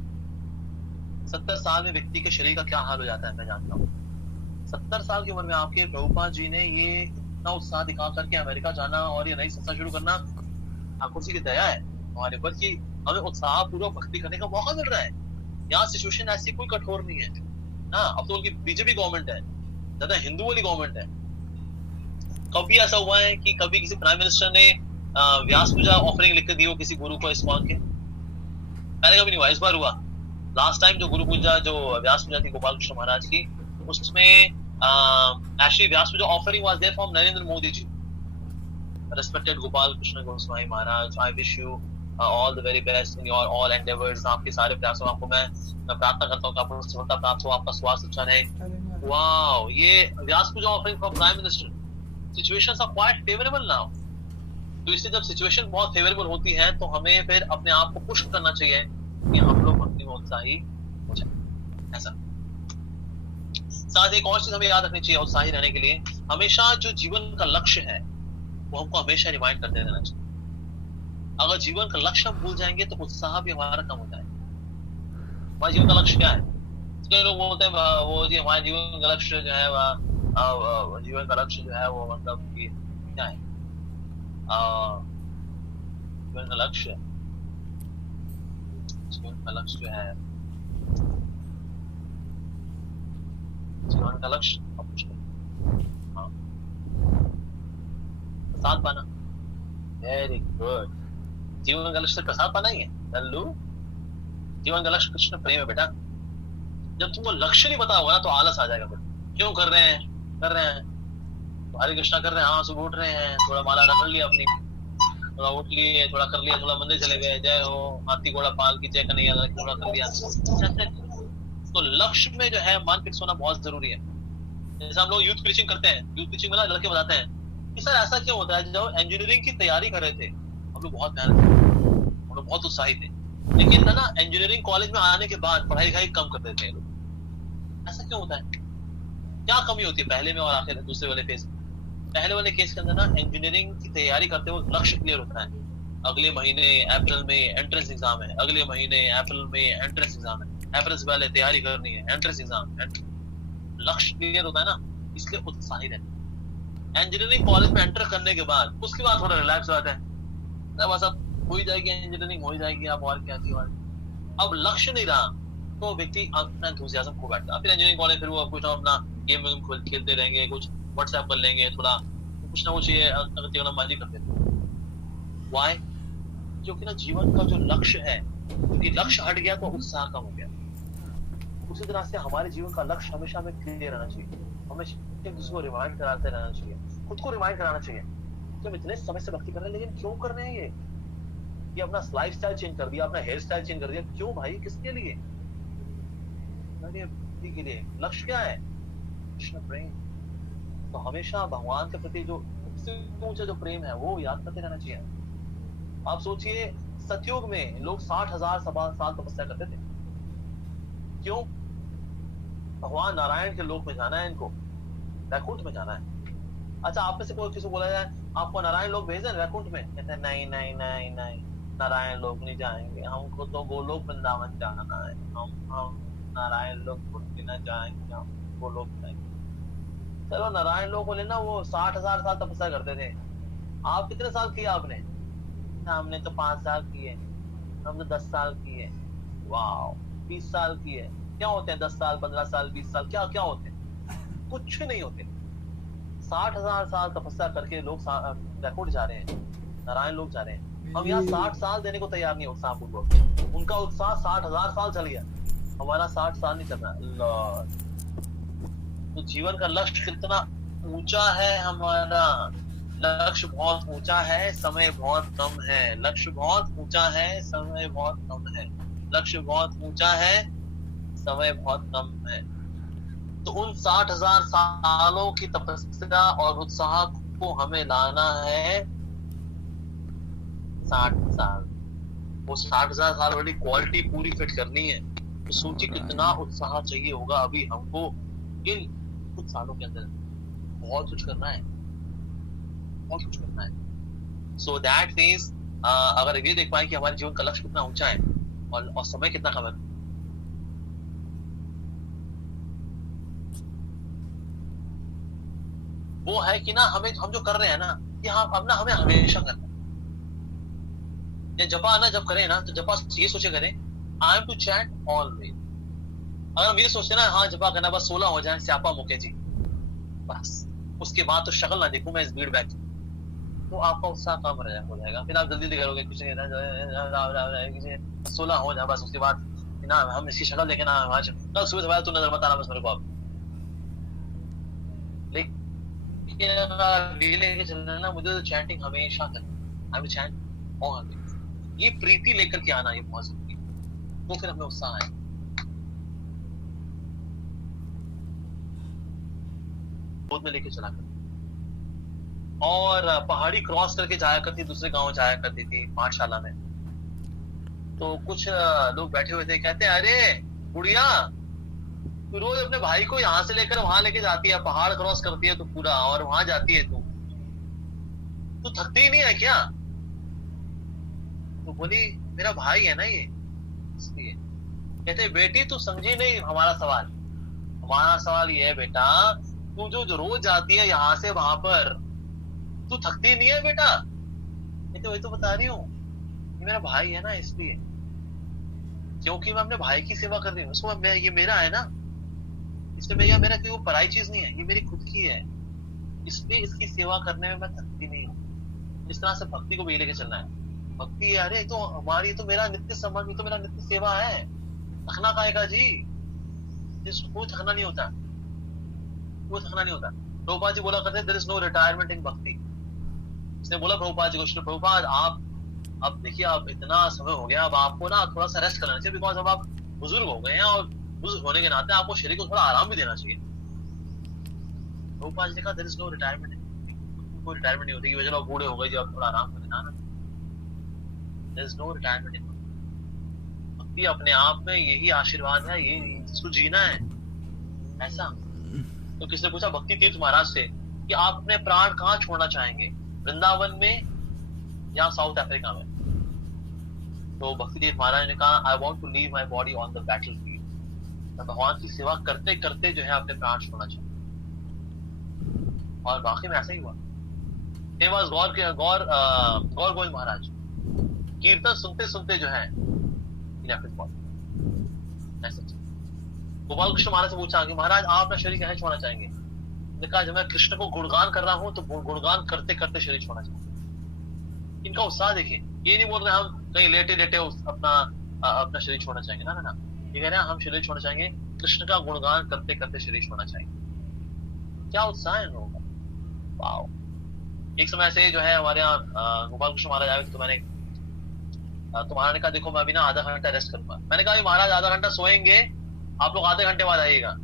70 साल में व्यक्ति के शरीर का क्या हाल हो जाता है मैं जानता हूँ। 70 साल की उम्र में आपके प्रभुपाद जी ने ये इतना उत्साह दिखा करके अमेरिका जाना और ये नई संस्था शुरू करना, ठाकुर जी की दया है हमारे ऊपर कि हमें उत्साह पूर्वक भक्ति करने का मौका मिल रहा है। यहाँ सिचुएशन ऐसी कोई कठोर नहीं है ना। अब तो उनकी बीजेपी गवर्नमेंट है, ज्यादा हिंदू वाली गवर्नमेंट है। कभी ऐसा हुआ है कि कभी किसी प्राइम मिनिस्टर ने व्यास पूजा ऑफरिंग लिख के दी हो किसी गुरु को इस्कॉन के? पहले कभी नहीं हुआ, इस बार हुआ। लास्ट टाइम जो गुरु पूजा जो व्यास पूजा थी गोपाल कृष्ण महाराज की, उसमें actually Vyasa Puja offering was there from Narendra Modi ji. Respected Gopal Krishna Goswami Maharaj, I wish you all the very best in your all endeavours. आपके सारे प्रयासों आपको मैं प्रार्थना करता हूँ कि आपको सफलता प्राप्त हो, आपका स्वास्थ्य अच्छा रहे। वाओ, ये Vyasa Puja offering from prime minister. Situations are quite favourable now. तो इसलिए जब सिचुएशन बहुत फेवरेबल होती है तो हमें फिर अपने आप को पुश करना चाहिए कि हम लोग भक्ति में उत्साही हो जाए। ऐसा साथ एक और चीज हमें याद रखनी चाहिए उत्साही रहने के लिए, हमेशा जो जीवन का लक्ष्य है वो हमको हमेशा रिमाइंड करते रहना चाहिए। अगर जीवन का लक्ष्य हम भूल जाएंगे तो उत्साह भी हमारा कम हो जाएगा। हमारे जीवन का लक्ष्य क्या है? कई लोग बोलते हैं वो जी हमारे जीवन का लक्ष्य जो है जीवन का लक्ष्य जो है वो मतलब कि क्या है? जीवन का लक्ष्य जो है जीवन का लक्ष्य प्रसाद पाना। वेरी गुड, जीवन का लक्ष्य प्रसाद पाना ही है लल्लू। जीवन का लक्ष्य कृष्ण प्रेम है बेटा। जब तुमको लक्ष्य नहीं पता होगा ना तो आलस आ जाएगा। क्यों कर रहे हैं तो हरे कृष्णा कर रहे हैं, हाँ सुबह उठ रहे हैं, थोड़ा माला रगड़ लिया अपनी, थोड़ा उठ लिए, थोड़ा कर लिया, थोड़ा मंदिर चले गए, जय हो हाथी घोड़ा पाल की जय कन्हैया, थोड़ा कर लिया। तो लक्ष्य में जो है मन फिक्स होना बहुत जरूरी है। जैसे हम लोग यूथ प्रीचिंग करते हैं, यूथ प्रीचिंग में ना लड़के बताते हैं कि सर ऐसा क्यों होता है, जब इंजीनियरिंग की तैयारी कर रहे थे हम लोग बहुत मेहनत थे, हम लोग बहुत उत्साहित थे, लेकिन ना इंजीनियरिंग कॉलेज में आने के बाद पढ़ाई लिखाई कम कर देते हैं लोग। ऐसा क्यों होता है? क्या कमी होती है पहले में और आखिर दूसरे वाले फेज में? पहले वाले केस के अंदर ना इंजीनियरिंग की तैयारी करते हुए लक्ष्य क्लियर होता है। अगले महीने अप्रैल में एंट्रेंस एग्जाम है, अगले महीने अप्रैल में एंट्रेंस एग्जाम है, अप्रैल से पहले तैयारी करनी है, एंट्रेंस एग्जाम, लक्ष्य क्लियर होता है ना, इसलिए उत्साही रहते हैं। इंजीनियरिंग कॉलेज में एंटर करने के बाद उसके बाद थोड़ा रिलैक्स हो जाता है, बस अब हो ही जाएगी इंजीनियरिंग, हो ही जाएगी, अब और क्या जीवन। अब लक्ष्य नहीं रहा तो व्यक्ति अपना एंथुसियाज्म खो बैठता है। फिर इंजीनियरिंग कॉलेज फिर वो कुछ अपना गेम खेलते रहेंगे, कुछ व्हाट्सएप कर लेंगे, थोड़ा कुछ ना कुछ ये बाजी करते थे। वाई? क्योंकि ना जीवन का जो लक्ष्य है, क्योंकि लक्ष्य हट गया तो उत्साह कम हो गया। उसी तरह से हमारे जीवन का लक्ष्य हमेशा हमें क्लियर रहना चाहिए, हमेशा एक दूसरे को रिमाइंड कराते रहना चाहिए, खुद को रिमाइंड कराना चाहिए कि हम इतने समय से भक्ति कर रहे हैं लेकिन क्यों कर रहे हैं ये अपना लाइफ स्टाइल चेंज कर दिया, अपना हेयर स्टाइल चेंज कर दिया, क्यों भाई, किसके लिए? भक्ति के लिए। लक्ष्य क्या है? कृष्ण प्रेम। तो हमेशा भगवान के प्रति जो सबसे ऊंचा जो प्रेम है वो याद करते रहना चाहिए। आप सोचिए सतयुग में लोग 60,000 साल तपस्या करते थे, क्यों? भगवान नारायण के लोक में जाना है, इनको वैकुंठ में जाना है। अच्छा, आप में से कोई किसी को बोला जाए आपको नारायण लोक भेज दें वैकुंठ में, कहते हैं नहीं नहीं नहीं नहीं, नारायण लोक नहीं जाएंगे, हमको तो गोलोक वृंदावन जाना है, हम नारायण लोक न जाएंगे, हम गोलोक जाएंगे। चलो नारायण लोक बोले ना, वो 60,000 साल तपस्या करते थे। आप कितने साल किए आपने? हमने तो 5 साल किए, हम तो 10 साल किए। वाह, 20 साल किए। क्या होते हैं 10 साल, 15 साल, 20 साल, क्या क्या होते हैं? कुछ नहीं होते। 60,000 साल तपस्या करके लोग वैकुंठ जा रहे हैं, नारायण लोग जा रहे हैं। हम यहाँ 60 साल देने को तैयार नहीं, उत्साह पूर्वक। उनका उत्साह 60,000 साल चल गया, हमारा 60 साल नहीं चल रहा। तो जीवन का लक्ष्य कितना ऊंचा है, हमारा लक्ष्य बहुत ऊंचा है, समय बहुत कम है। लक्ष्य बहुत ऊंचा है, समय बहुत कम है। लक्ष्य बहुत ऊंचा है, समय बहुत कम है। तो उन 60,000 सालों की तपस्या और उत्साह को हमें लाना है 60 साल। वो 60,000 साल वाली क्वालिटी पूरी फिट करनी है, तो सोचिए कितना उत्साह चाहिए होगा अभी हमको इन कुछ सालों के अंदर। बहुत कुछ करना है, बहुत कुछ करना है। सो दैट मीन्स अगर ये देख पाए कि हमारे जीवन का लक्ष्य कितना ऊंचा है और समय कितना कम है, वो है कि ना हम जो कर रहे हैं ना, कि अब ना हमें हमेशा करना है। या जपा ना जब करें ना, तो जपा ये सोचे करें I am to chant always. अगर मेरे सोचते ना हाँ जपा करना बस 16 हो जाए स्यापा मुके जी, बस उसके बाद तो शक्ल ना देखूं मैं इस भीड़ बैठ, तो आपका उत्साह कम हो जाएगा। फिर आप जल्दी जल्दी करोगे, कुछ 16 हो जाए बस, उसके बाद ना हम इसकी शक्ल देखे ना आज कल सुबह से तू नजर मत आना बस मेरे को अब। लेकिन लेके चलना ना, मुझे तो चैंटिंग हमेशा करना, आई विल चैंट ऑलवेज। ये प्रीति लेकर के आना, ये बहुत जरूरी है, तो फिर हमें उत्साह आए। में लेके चला करती और पहाड़ी क्रॉस करके जाया करती, दूसरे गांव जाया करती थी पाठशाला में। तो कुछ लोग बैठे हुए थे, कहते हैं अरे बुढ़िया तू रोज अपने भाई को यहाँ से लेकर वहां लेके जाती है, पहाड़ क्रॉस करती है तू पूरा, और वहां जाती है तू थकती ही नहीं है क्या? तो बोली मेरा भाई है ना ये, इसलिए। कहते बेटी तू समझी नहीं हमारा सवाल। हमारा सवाल ये है बेटा, तू जो रोज जाती है यहाँ से वहां पर, तू थकती नहीं है बेटा? ये तो वही तो बता रही हूँ, ये मेरा भाई है ना इसलिए, क्योंकि मैं अपने भाई की सेवा कर रही हूँ। उसको ये मेरा है ना, इसलिए मेरा कोई पराई चीज नहीं है, ये मेरी खुद की है, इसलिए इसकी सेवा करने में मैं थकती नहीं हूँ। इस तरह से भक्ति को भी लेके चलना है। भक्ति अरे तो हमारी तो मेरा नित्य संबंध, ये तो मेरा नित्य सेवा है, थकना काहेगा जी? कोई थकना नहीं होता, कोई थकना नहीं होता। प्रभुपाद जी बोला करते देयर इज नो रिटायरमेंट इन भक्ति। इसने बोला प्रभुपाद जी को, श्री प्रभुपाद आप अब देखिए आप इतना समय हो गया, अब आपको ना थोड़ा सा रेस्ट करना चाहिए, बिकॉज अब आप बुजुर्ग हो गए हैं और बुजुर्ग होने के नाते आपको शरीर को थोड़ा आराम भी देना चाहिए। प्रभुपाद जी ने कहा देयर इज नो रिटायरमेंट, कोई रिटायरमेंट नहीं होती कि चलो बूढ़े हो गए जी अब थोड़ा आराम करना ना। देयर इज नो रिटायरमेंट इन भक्ति। अपने आप में यही आशीर्वाद है, यही इसको जीना है ऐसा। तो किसने पूछा भक्ति तीर्थ महाराज से कि आप अपने प्राण कहाँ छोड़ना चाहेंगे, वृंदावन में या साउथ अफ्रीका में? तो भक्ति तीर्थ महाराज ने कहा I want to leave my body on the battlefield. तो भगवान की सेवा करते करते जो है अपने प्राण छोड़ना चाहिए, और वाकई में ऐसा ही हुआ। फेमस गौर गोविंद महाराज कीर्तन सुनते सुनते जो है गोपाल कृष्ण महाराज से पूछा कि महाराज आप अपना शरीर कैसे छोड़ना चाहेंगे? कहा जब मैं कृष्ण को गुणगान कर रहा हूँ तो गुणगान करते करते शरीर छोड़ना चाहेंगे। इनका उत्साह देखिए, ये नहीं बोल रहे हम कहीं लेटे लेटे अपना शरीर छोड़ना चाहेंगे ना, ये कह रहे हैं हम शरीर छोड़ना चाहेंगे, कृष्ण का गुणगान करते करते शरीर छोड़ना चाहेंगे। क्या उत्साह है लोगों का, वाह। एक समय से जो है हमारे यहाँ गोपाल कृष्ण महाराज आए तो मैंने तुम्हारा ने कहा देखो मैं अभी ना आधा घंटा रेस्ट करूंगा। मैंने कहा महाराज आधा घंटा सोएंगे, आप लोग आधे घंटे बाद आइएगा।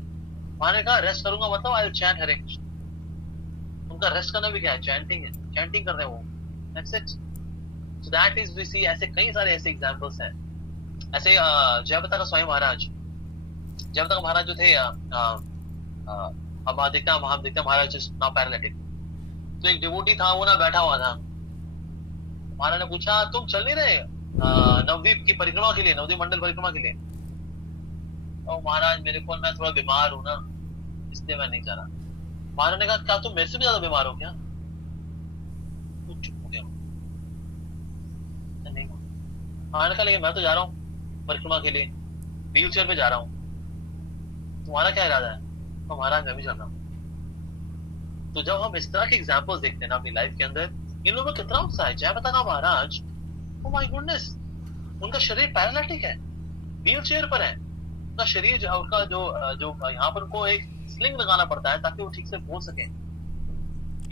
मैंने कहा रेस्ट करूंगा मतलब आई विल चैंट हरे कृष्ण। उनका रेस्ट करना भी क्या है, चैंटिंग है, चैंटिंग कर रहे हैं वो, that's it. So that is we see ऐसे कई सारे ऐसे एग्जांपल्स हैं। ऐसे जयप्रता का स्वामी महाराज, जयप्रता महाराज जो थे अब देखता महाराज इज नाउ पैरालिटिक। तो एक डिवोटी था, वो ना बैठा हुआ था। महाराज ने पूछा तुम चल नहीं रहे नवद्वीप की परिक्रमा के लिए, नवद्वीप मंडल परिक्रमा के लिए? और महाराज मेरे को मैं थोड़ा बीमार हूं ना, इसलिए मैं नहीं जा रहा। महाराज ने कहा क्या तुम मेरे से भी ज्यादा बीमार हो क्या? तू चुप हो गया। नहीं, महाराज ने कहा लेकिन मैं तो जा रहा हूँ परिक्रमा के लिए, व्हील चेयर पे जा रहा हूँ, तुम्हारा क्या इरादा है? तो महाराज मैं भी जा रहा हूँ। तो जब हम इस तरह के एग्जाम्पल्स देखते हैं ना अपनी लाइफ के अंदर, इन लोगों को कितना उत्साह है। जयप्रता का महाराज, ओह माय गुडनेस, उनका शरीर पैरालिटिक है, व्हील चेयर पर है। उनका शरीर उनका जो यहाँ पर उनको एक स्लिंग लगाना पड़ता है ताकि वो ठीक से बोल सके।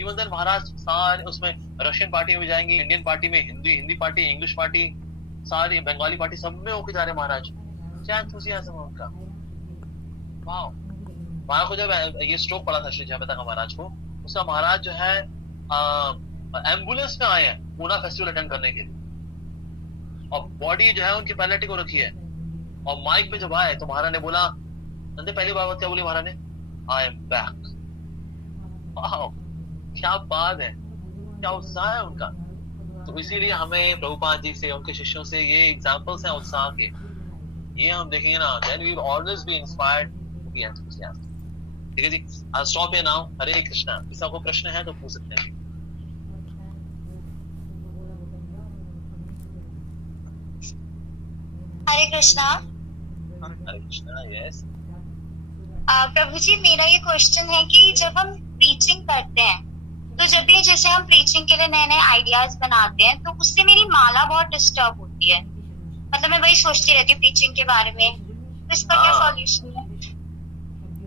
इवन देन महाराज सारे उसमें रशियन पार्टी में भी जाएंगे, इंडियन पार्टी में, हिंदी पार्टी, इंग्लिश पार्टी, सारी बंगाली पार्टी, सब में होके जा रहे महाराज। क्या एंथुसियाज्म है उनका, वाह। महाराज को जब ये स्ट्रोक पड़ा था श्री जयप्रता का महाराज को, उसका महाराज जो है एम्बुलेंस में आए हैं पूना फेस्टिवल अटेंड करने के लिए, और बॉडी जो है उनकी पैलेटी को रखी है, और माइक पे जब आए तो महाराज ने बोला, नंदे पहली बात क्या बोली महाराज ने, आई एम बैक। क्या बात है, क्या उत्साह है उनका। तो इसीलिए हमें प्रभुपाद जी से, उनके शिष्यों से ये एग्जांपल्स हैं उत्साह के, ये हम देखेंगे ना, then we will always be inspired to be enthusiastic. ठीक है जी, I stop here now. Hare Krishna. किसी को प्रश्न है तो पूछ सकते हैं। हरे कृष्णा। हरे कृष्णा। यस प्रभु जी, मेरा ये क्वेश्चन है कि जब हम प्रीचिंग करते हैं, तो जब भी जैसे हम प्रीचिंग के लिए नए नए आइडियाज बनाते हैं, तो उससे मेरी माला बहुत डिस्टर्ब होती है। मतलब मैं वही सोचती रहती हूँ प्रीचिंग के बारे में, तो इसका क्या सॉल्यूशन है?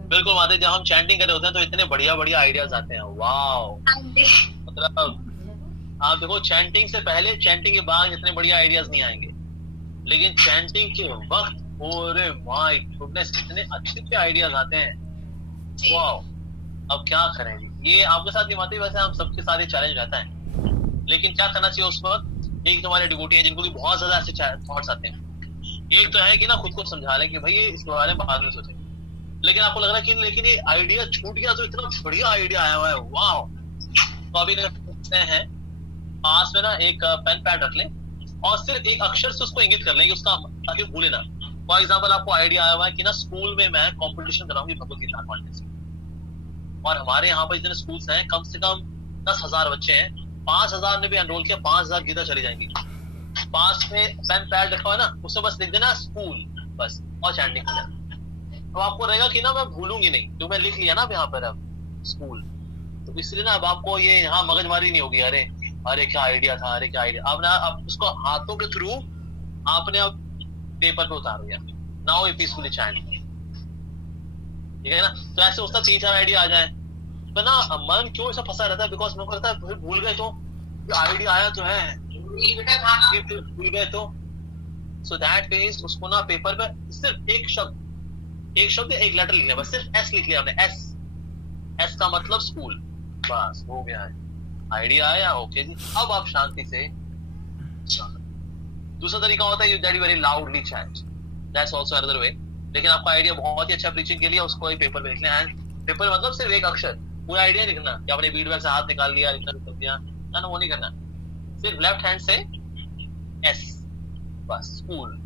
बिल्कुल माता, जब हम चैंटिंग कर रहे होते हैं तो इतने बढ़िया बढ़िया आइडियाज आते हैं। वाओ, मतलब आप देखो, चैंटिंग से पहले, चैंटिंग के बाद इतने बढ़िया आइडियाज नहीं आएंगे, लेकिन चैंटिंग के वक्त ओरे माय गुडनेस इतने अच्छे आइडियाज आते हैं। वाओ, अब क्या करें जी, ये आपके साथ नहीं माती, वैसे हम सबके साथ चैलेंज रहता है। लेकिन क्या करना चाहिए उस वक्त, एक तुम्हारे डिवोटी हैं जिनको भी बहुत ज्यादा ऐसे थॉट्स आते हैं, एक तो है कि ना खुद को समझा लें कि भाई ये इसके बारे में बाद में सोचेंगे, लेकिन आपको लग रहा है कि लेकिन ये आइडिया छूट गया तो इतना बढ़िया आइडिया आया हुआ है, वाओ। तो अभी करते हैं, पास में ना एक पेन पैड रख लें और सिर्फ एक अक्षर से उसको इंगित कर लें, उसका, ताकि भूले ना। फॉर एग्जाम्पल आपको आइडिया आया हुआ है कि ना स्कूल में मैं कॉम्पिटिशन कराऊंगी भगवत गीता पढ़ने से, और हमारे यहाँ पर जितने स्कूल्स हैं कम से कम 10,000 बच्चे हैं, 5,000 ने भी एनरोल किया, 5,000 गीता चली जाएंगी। पास में पेन पैड रखा हुआ है ना, उसमें बस लिख देना स्कूल, बस, और चैंटिंग कर जाना। तो आपको रहेगा कि ना मैं भूलूंगी नहीं, क्योंकि मैं लिख लिया ना अब यहाँ पर अब स्कूल, तो इसलिए ना अब आपको ये यहाँ मगजमारी नहीं होगी, अरे अरे क्या आइडिया था, अरे क्या आइडिया। अब ना अब उसको हाथों के थ्रू आपने अब पेपर पे उतार दिया, नाउ ये पीसफुली चैंट, ठीक है ना। तो ऐसे उसका 3-4 आइडिया आ जाए तो ना मन क्यों ऐसा फंसा रहता है, बिकॉज मेरे को लगता है भूल गए तो आइडिया आया तो है, भूल गए तो। सो दैट मींस उसको ना पेपर पे सिर्फ एक शब्द एक लेटर लिखना, बस सिर्फ एस लिख लिया आपने, एस का मतलब स्कूल, बस हो गया है, आइडिया आया, ओके जी। अब आप शांति से। दूसरा तरीका होता है that you very loudly chant, that's also another way. लेकिन आपका आइडिया बहुत ही अच्छा प्रीचिंग के लिए, उसको एक पेपर पे लिखना है। पेपर मतलब सिर्फ एक अक्षर, पूरा आइडिया नहीं लिखना कि आपने बीडवैल से हाथ निकाल लिया, लिखना कर दिया ना, वो नहीं करना। सिर्फ लेफ्ट हैंड से एस, बस स्कूल,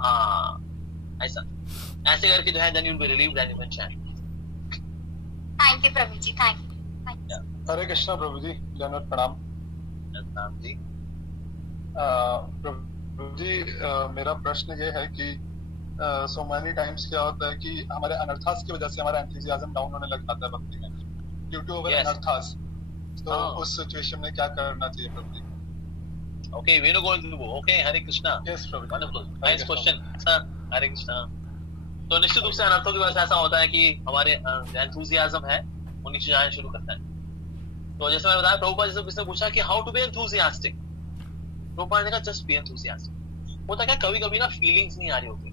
हाँ ऐसा, ऐसे करके जो है then you will be relieved and you can chant. Thank you प्रभु जी, थैंक यू। हरे कृष्णा प्रभु जी, दंडवत प्रणाम। प्रणाम जी। प्रभु जी, मेरा प्रश्न ये है कि सो मेनी टाइम्स क्या होता है कि हमारे अनर्थास की वजह से हमारा एंथुसियाज्म डाउन होने लग जाता है भक्ति में, ड्यू टू अवर अनर्थास। तो उस सिचुएशन में क्या करना चाहिए प्रभु जी? Okay, Venugopal, okay, Hare Krishna. Yes, Prabhu. Wonderful. Nice question. Hare Krishna. तो निश्चित रूप से अनर्थों की वजह से ऐसा होता है कि हमारे एंथुसियाज्म है वो नीचे जाना शुरू करता है। तो जैसे मैंने बताया, प्रभुपाद जी से किसने पूछा कि how to be enthusiastic, Prabhupada ने कहा जस्ट बी एंथुसियास्टिक। होता क्या, कभी कभी ना फीलिंग्स नहीं आ रही होती,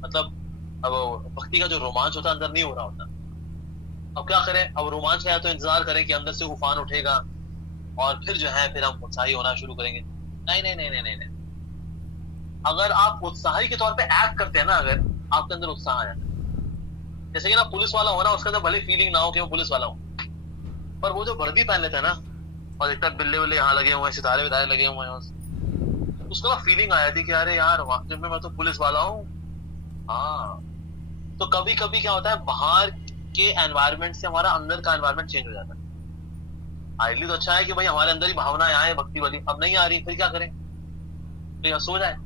मतलब अब भक्ति का जो रोमांच होता है अंदर नहीं हो रहा होता। अब क्या करें, अब रोमांच है तो इंतजार करें कि अंदर से उफान उठेगा और फिर जो है फिर हम उत्साही होना शुरू करेंगे। नहीं नहीं नहीं नहीं नहीं, अगर आप उत्साही के तौर पे एक्ट करते हैं ना, अगर आपके अंदर उत्साह आ जाता है, जैसे कि ना पुलिस वाला होना, उसका तो भले फीलिंग ना हो कि मैं पुलिस वाला हूँ, पर वो जो वर्दी पहन लेता है ना और एक बिल्ले विल्ले यहाँ लगे हुए हैं, सितारे वितारे लगे हुए हैं, उसको ना फीलिंग आ जाती कि अरे यार वाकई में मैं तो पुलिस वाला हूँ। हाँ, तो कभी कभी क्या होता है, बाहर के एनवायरमेंट से हमारा अंदर का एनवायरमेंट चेंज हो जाता है। आइडिया तो अच्छा है कि भाई हमारे अंदर ही भावनाएं आए भक्ति वाली, अब नहीं आ रही, फिर क्या करें, तो या सो जाए।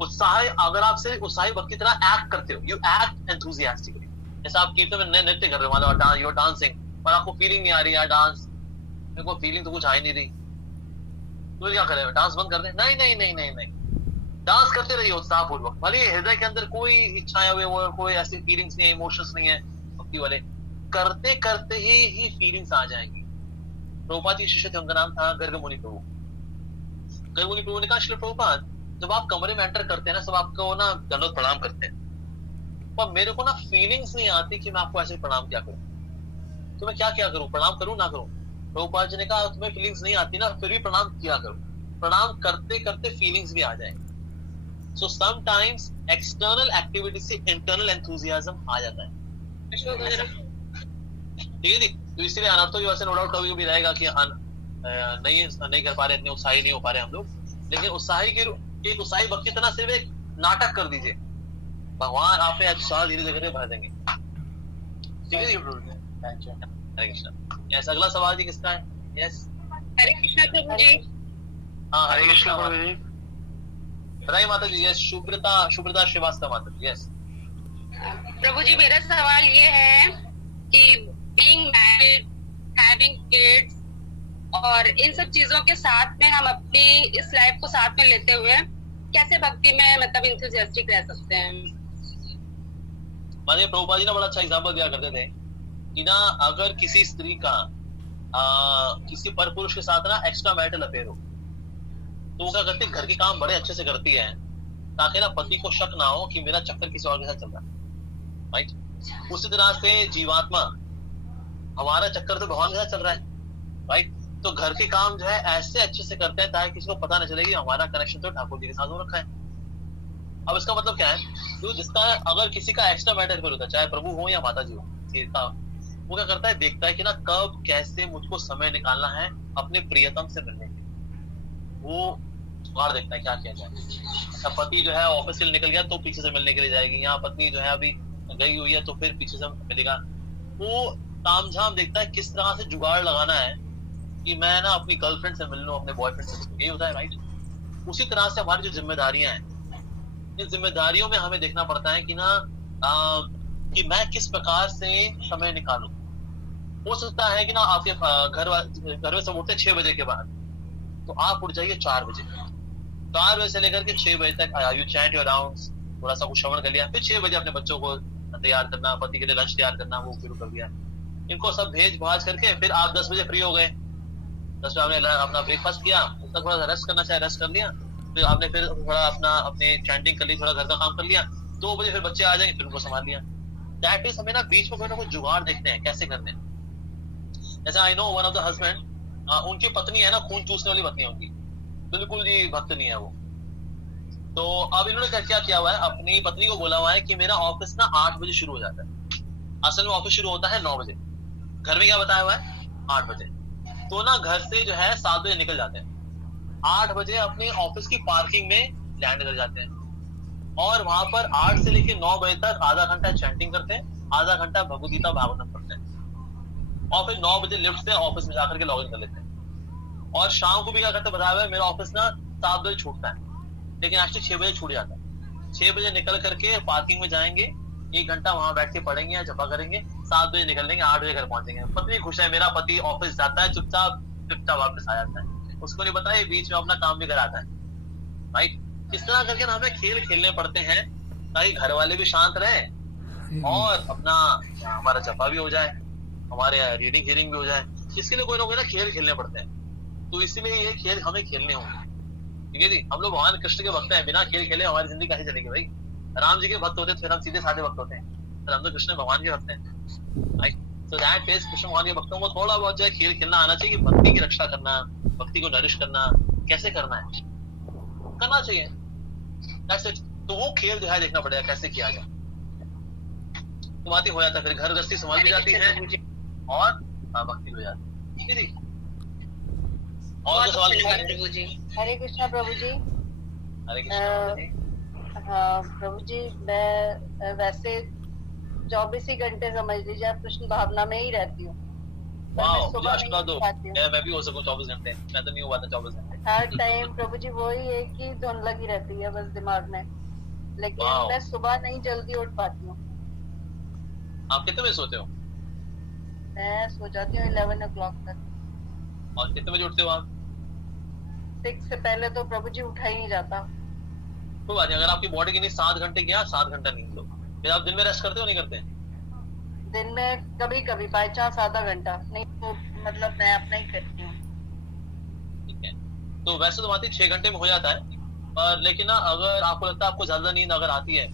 उत्साह, अगर आप से उत्साही भक्ति की तरह एक्ट करते हो, यू एक्ट एंथुसियास्टिकली, जैसे आप कीर्तन में नृत्य कर रहे हो, मतलब यू आर डांसिंग, पर आपको फीलिंग नहीं आ रही यार डांस, मेरे को फीलिंग तो कुछ आ ही नहीं रही, तो क्या करें, डांस बंद कर दें? नहीं नहीं नहीं नहीं नहीं, डांस करते रहिए उत्साहपूर्वक, भले हृदय के अंदर कोई इच्छाएं हुए, वो कोई ऐसी फीलिंग्स नहीं है, इमोशंस नहीं है, भक्ति वाले करते करते ही फीलिंग्स आ जाएंगी। प्रभुपाद जी शिष्य थे, उनका नाम था गर्ग मुनि प्रभु। गर्ग मुनि प्रभु ने कहा, श्री प्रभुपाद, जब आप कमरे में एंटर करते हैं ना, सब आपको ना दंडवत प्रणाम करते हैं, पर मेरे को ना फीलिंग्स नहीं आती कि मैं आपको ऐसे प्रणाम क्या करूं। तो मैं क्या क्या करूं, प्रणाम करूं ना करूं? प्रभुपाद जी ने कहा तुम्हें फीलिंग्स नहीं आती ना, फिर भी प्रणाम किया करो, प्रणाम करते करते फीलिंग्स भी आ जाएंगे। सो समटाइम्स एक्सटर्नल एक्टिविटी से इंटरनल एंथुसियाज्म आ जाता है, ठीक है जी। तो इसलिए अनर्थों की वजह से नो डाउट कभी भी रहेगा कि नहीं कर पा रहे, इतने उत्साही नहीं हो पा रहे हम लोग, लेकिन उत्साही के एक उत्साही भक्ति इतना सिर्फ एक नाटक कर दीजिए, भगवान आप में उत्साह धीरे धीरे भर देंगे, ठीक है जी। हरे कृष्णा। यस, अगला सवाल जी किसका है? यस, हरे कृष्णा प्रभु जी। हाँ हरे कृष्णा प्रभु जी। राई माता जी। यस, शुभ्रता श्रीवास्तव माता जी। यस प्रभु जी, मेरा सवाल ये है कि बीइंग मैरिड, हैविंग किड्स और इन सब चीजों के साथ में हम अपनी इस लाइफ को साथ में लेते हुए कैसे भक्ति में मतलब इंथुसियास्टिक रह सकते हैं? माननीय प्रभुपाद जी ना बड़ा अच्छा एग्जाम्पल दिया करते थे कि ना अगर किसी स्त्री का किसी पर पुरुष के साथ ना एक्स्ट्रा मैरिटल अफेयर हो तो वो क्या करती है, घर के काम बड़े अच्छे से करती है ताकि ना पति को शक ना हो कि मेरा चक्कर किसी और के साथ चल रहा है, राइट। उसी तरह से जीवात्मा, हमारा चक्कर तो भगवान के साथ चल रहा है, राइट। तो घर के काम जो है ऐसे अच्छे से करते हैं ताकि किसी को पता न चले कि हमारा कनेक्शन तो ठाकुर जी के साथ हो रखा है। अब इसका मतलब क्या है, तो जिसका अगर किसी का एक्स्ट्रा मैटर होता है, चाहे प्रभु हो या माता जी हो, वो क्या करता है, देखता है कि ना कब कैसे मुझको समय निकालना है अपने प्रियतम से मिलने के, वो बाहर देखता है क्या किया जाए। अच्छा, पति जो है ऑफिस से निकल गया तो पीछे से मिलने के लिए जाएगी, यहाँ पत्नी जो है अभी गई हुई है तो फिर पीछे से मिलेगा। वो तामझाम देखता है किस तरह से जुगाड़ लगाना है कि मैं ना अपनी गर्लफ्रेंड से मिल लूं, अपने बॉयफ्रेंड से मिल लूं, यही होता है, राइट। उसी तरह से हमारी जो जिम्मेदारियां हैं, इन जिम्मेदारियों में हमें देखना पड़ता है कि ना कि मैं किस प्रकार से समय निकालूं। हो सकता है कि ना आपके घर में सब उठते 6 बजे के बाद, तो आप उठ जाइए 4 बजे, 4 बजे से लेकर के 6 बजे तक यू चैंट योर राउंड्स, थोड़ा सा कुछ श्रवण कर लिया, फिर 6 बजे अपने बच्चों को तैयार करना, पति के लिए लंच तैयार करना, वो शुरू कर दिया। इनको सब भेज भाज करके फिर आप 10 बजे फ्री हो गए, 10 बजे आपने अपना ब्रेकफास्ट किया, उसका थोड़ा सा रेस्ट करना चाहे रेस्ट कर लिया, फिर आपने फिर थोड़ा अपने चैंटिंग कर ली, थोड़ा घर का काम कर लिया, 2 बजे फिर बच्चे आ जाएंगे, फिर उनको संभाल लिया। दैट इज, हमें ना बीच में कोई ना कोई जुगाड़ देखते हैं कैसे करते हैं। जैसे I know one of the husband, उनकी पत्नी है ना खून चूसने वाली पत्नी है उनकी, बिल्कुल जी भक्त नहीं है वो। तो अब इन्होंने क्या किया हुआ है, अपनी पत्नी को बोला हुआ है कि मेरा ऑफिस ना 8 बजे शुरू हो जाता है, असल में ऑफिस शुरू होता है 9 बजे, घर में क्या बताया हुआ है 8 बजे। तो ना घर से जो है 7 बजे निकल जाते हैं, 8 बजे अपने ऑफिस की पार्किंग में लैंड कर जाते हैं, और वहां पर 8 से लेकर 9 बजे तक आधा घंटा चैंटिंग करते हैं, आधा घंटा भगवद गीता भागवतम पढ़ते हैं, और फिर 9 बजे लिफ्ट से ऑफिस में जाकर के लॉग इन कर लेते हैं। और शाम को भी क्या करते बताया हुआ है, मेरा ऑफिस ना 7 बजे छूटता है, लेकिन एक्चुअली 6 बजे छूट जाता है। 6 बजे निकल करके पार्किंग में जाएंगे, 1 घंटा वहां बैठ के पढ़ेंगे या जपा करेंगे, 7 बजे निकल लेंगे, 8 बजे घर पहुंचेंगे। पत्नी खुश है, मेरा पति ऑफिस जाता है चुपचाप वापस आ जाता है, उसको नहीं पता ये बीच में अपना काम भी कराता है, राइट। इस तरह करके हमें खेल खेलने पड़ते हैं ताकि घर वाले भी शांत रहे और अपना हमारा जपा भी हो जाए, हमारे रीडिंग हियरिंग भी हो जाए। इसके लिए कोई ना कोई ना खेल खेलने पड़ते हैं, तो इसीलिए ये खेल हमें खेलने होंगे, ठीक है जी। हम लोग भगवान कृष्ण के भक्त हैं, बिना खेल खेले हमारी जिंदगी कैसे चलेगी भाई। राम जी के भक्त होते तो फिर हम सीधे साधे भक्त होते हैं, फिर हम तो कृष्ण भगवान के भक्त हैं, right. So that is, Krishna भगवान के भक्तों को थोड़ा बहुत जो है खेल खेलना आना चाहिए कि भक्ति की रक्षा करना, भक्ति को नरिश करना कैसे करना है, करना चाहिए। That's it. तो वो खेल जो है देखना पड़ेगा कैसे किया जाए, तो बात हो जाता है, फिर घर गृहस्थी संभाल भी जाती है और भक्ति हो जाती है, ठीक है जी। और सवाल प्रभु जी। हरे कृष्णा प्रभु जी। हरे कृष्णा। हाँ प्रभु जी, मैं वैसे 24 ही घंटे समझ लीजिए आप कृष्ण भावना में ही रहती हूँ। मुझे आशीर्वाद दो, मैं भी हो सकूं 24 घंटे, मैं तो नहीं हुआ था 24 घंटे। हर टाइम प्रभु जी वही एक ही धुन लगी रहती है बस दिमाग में, लेकिन मैं सुबह नहीं जल्दी उठ पाती हूँ। आप कितने बजे सोते हो? मैं सो जाती हूँ 11 o'clock तक। और कितने बजे उठते हो आप? 6 से पहले तो प्रभु जी उठा ही नहीं जाता। कोई बात नहीं, अगर आपकी बॉडी की नींद 7 घंटे की है, 7 घंटा नींद लो, फिर आप दिन में रेस्ट करते हो नहीं करते? दिन में कभी कभी बाई चांस आधा घंटा, नहीं तो मतलब मैं अपना ही करती हूँ। ठीक है, तो वैसे तो बात 6 घंटे में हो जाता है, पर लेकिन ना अगर आपको लगता है आपको ज्यादा नींद अगर आती है,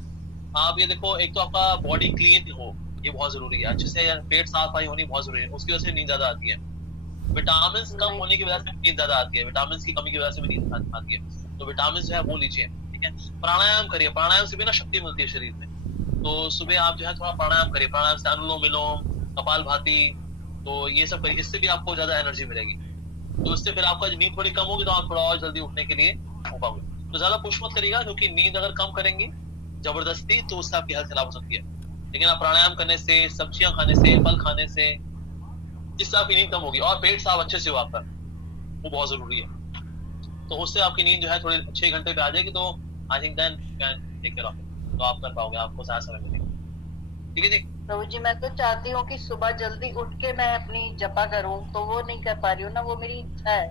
आप ये देखो, एक तो आपका बॉडी क्लीन हो, ये बहुत जरूरी है। अच्छे से पेट साफ सफाई होनी बहुत जरूरी है, उसकी वजह से नींद ज्यादा आती है। विटामिन कम होने की वजह से नींद ज्यादा आती है, विटामिन की कमी की वजह से भी नींद आती है। तो विटामिन जो है वो लीजिए, ठीक है। प्राणायाम करिए, प्राणायाम से भी ना शक्ति मिलती है शरीर में। तो सुबह आप जो है थोड़ा प्राणायाम करिए, प्राणायाम से अनुलोम विलोम, कपालभाति, तो ये सब करिए, इससे भी आपको ज्यादा एनर्जी मिलेगी। तो इससे फिर आपका नींद थोड़ी कम होगी तो आप थोड़ा और जल्दी उठने के लिए हो पाओगे। तो ज्यादा पुश मत करिएगा, क्योंकि नींद अगर कम करेंगे जबरदस्ती तो उससे आपकी हेल्थ खराब हो सकती है। लेकिन आप प्राणायाम करने से, सब्जियां खाने से, फल खाने से, इससे आपकी नींद कम होगी। और पेट साफ अच्छे से हो आपका, वो बहुत जरूरी है। तो उससे आपकी नींद जो है थोड़ी 6 घंटे पे आ जाएगी, तो I think then can take care of it, तो आप कर पाओगे, आपको ज्यादा समय मिलेगा। ठीक है जी। प्रभु जी मैं तो चाहती हूँ कि सुबह जल्दी उठ के मैं अपनी जपा करूँ, तो वो नहीं कर पा रही हूँ ना, वो मेरी इच्छा है।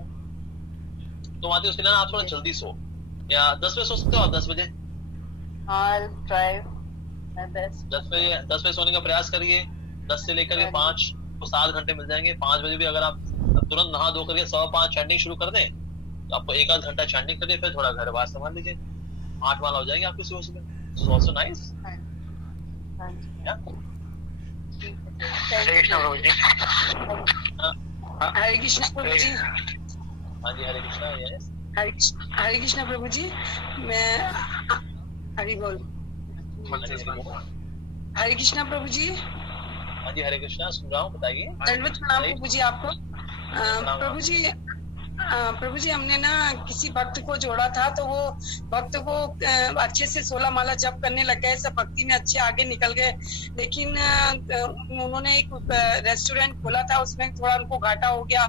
तो आते उसके लिए ना आप थोड़ा जल्दी सो, या 10 बजे सो सकते हो आप? 10 बजे? हाँ, ट्राई माय बेस्ट। 10 बजे सोने का प्रयास करिए। 10 से लेकर के 5 को 7 घंटे मिल जाएंगे। 5 बजे भी अगर आप तुरंत नहा धो करके 5:15 चैंटिंग शुरू कर दें, तो आपको 1-8 घंटा चैंटिंग करिए, फिर थोड़ा घर बार संभाल लीजिए, 8 माला हो जाएंगे आपकी सुबह सुबह। Also nice. हरे कृष्णा प्रभु जी। हरे कृष्णा प्रभु जी। हाँ जी, हरे कृष्णा। यस, हरे कृष्णा प्रभु जी। मैं हरि बोल। हरे कृष्णा प्रभु जी। हाँ जी, हरे कृष्णा, सुन रहा हूँ, बताइए। दंडवत प्रणाम प्रभु जी आपको। प्रभु जी हमने ना किसी भक्त को जोड़ा था, तो वो भक्त को अच्छे से 16 माला जप करने लग गए, सब भक्ति में अच्छे आगे निकल गए। लेकिन उन्होंने एक रेस्टोरेंट खोला था, उसमें थोड़ा उनको घाटा हो गया,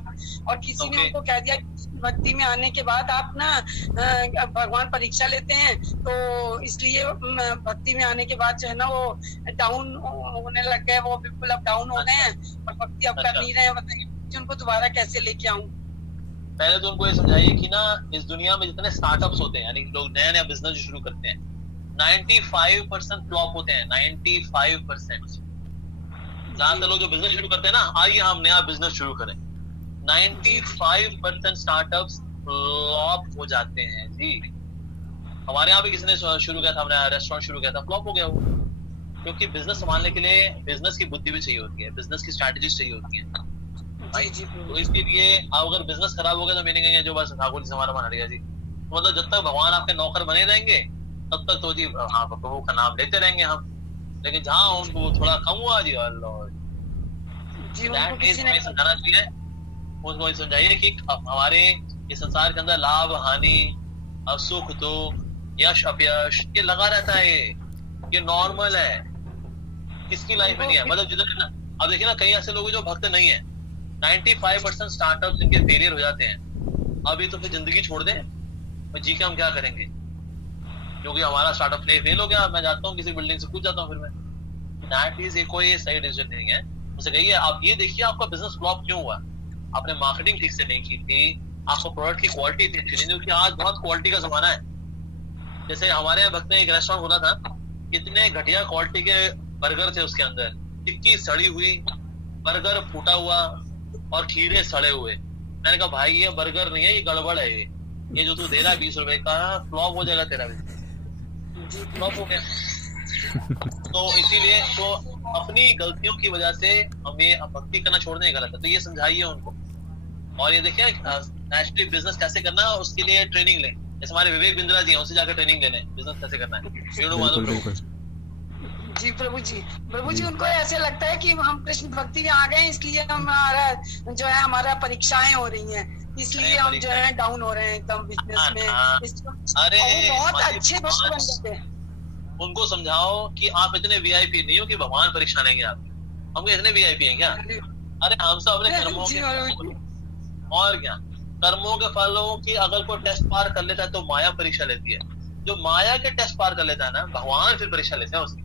और किसी ने उनको कह दिया भक्ति में आने के बाद आप ना भगवान परीक्षा लेते हैं, तो इसलिए भक्ति में आने के बाद जो है ना वो डाउन होने लग गए, वो बिल्कुल अब डाउन हो गए हैं और भक्ति अब कर नहीं रहे हैं। बताइए उनको दोबारा कैसे लेके आऊं? पहले तो उनको ये समझाइए कि ना इस दुनिया में जितने स्टार्टअप्स होते हैं, यानी लोग नया नया बिजनेस शुरू करते हैं, 95% फ्लॉप होते हैं। 95%। ज्यादातर लोग जो बिजनेस शुरू करते हैं ना, आइए हम नया बिजनेस शुरू करें, 95% स्टार्टअप्स फ्लॉप हो जाते हैं जी। हमारे यहाँ भी किसी ने शुरू किया था, हमने रेस्टोरेंट शुरू किया था, फ्लॉप हो गया वो। क्योंकि बिजनेस संभालने के लिए बिजनेस की बुद्धि भी चाहिए होती है, बिजनेस की स्ट्रैटेजी चाहिए होती है। तो इसके लिए अगर बिजनेस खराब हो गया तो मैंने कहा जो बस ठाकुर जी से हमारा मन हट गया जी। तो मतलब जब तक भगवान आपके नौकर बने रहेंगे तब तक तो जी हाँ प्रभु का नाम लेते रहेंगे हम। लेकिन जहाँ उनको थोड़ा कम हुआ जी, समझाना चाहिए उनको, समझाइए कि हमारे इस संसार के अंदर लाभ हानि, सुख दुख, यश अपयश, ये लगा रहता है, ये नॉर्मल है, किसकी लाइफ में नहीं है। मतलब जितने अब देखिए ना, कई ऐसे लोग जो भक्त नहीं है, 95% स्टार्टअप जिनके फेलियर हो जाते हैं, अभी तो फिर जिंदगी छोड़ दें, जी के हम क्या करेंगे, क्योंकि हमारा स्टार्टअप फेल हो गया, मैं जाता हूँ किसी बिल्डिंग से कूद जाता हूँ। फिर मैं दैट इज कोई सही डिसीजन नहीं है। उसे कहिए आप ये देखिए आपका बिजनेस फ्लॉप क्यों हुआ, आपने मार्केटिंग ठीक से नहीं की थी, आपको प्रोडक्ट की क्वालिटी थी अच्छी नहीं, क्योंकि आज बहुत क्वालिटी का जमाना है। जैसे हमारे यहाँ भक्त ने एक रेस्टोरेंट खोला था, कितने घटिया क्वालिटी के बर्गर थे उसके अंदर, टिक्की सड़ी हुई, बर्गर फूटा हुआ और खीरे सड़े हुए। मैंने कहा भाई ये बर्गर नहीं है, ये गड़बड़ है, ये जो तू दे रहा है 20 रुपए का, फ्लॉप हो जाएगा तेरा बिजनेस, फ्लॉप हो गया। तो इसीलिए तो अपनी गलतियों की वजह से हमें भक्ति करना छोड़ने गलत है, तो ये समझाइए उनको। और ये देखिए नेचुरली बिजनेस कैसे करना है, उसके लिए ट्रेनिंग लें। जैसे हमारे विवेक बिंद्रा जी हैं, उनसे जाकर ट्रेनिंग ले लें बिजनेस कैसे करना है। जी प्रभु जी उनको ऐसे लगता है कि हम कृष्ण भक्ति में आ गए, इसलिए हमारा जो है हमारा परीक्षाएं हो रही हैं, इसलिए हम जो है डाउन हो रहे हैं एकदम बिजनेस में। अरे बहुत अच्छे भक्त बन जाते हैं। उनको समझाओ कि आप इतने वीआईपी नहीं हो कि भगवान परीक्षा लेंगे आप। हम इतने वीआईपी हैं क्या? अरे हम सब अपने कर्मों के, और क्या कर्मों के फलों की अगर कोई टेस्ट पार कर लेता है तो माया परीक्षा लेती है। जो माया के टेस्ट पार कर लेता है ना, भगवान फिर परीक्षा लेते हैं उसकी।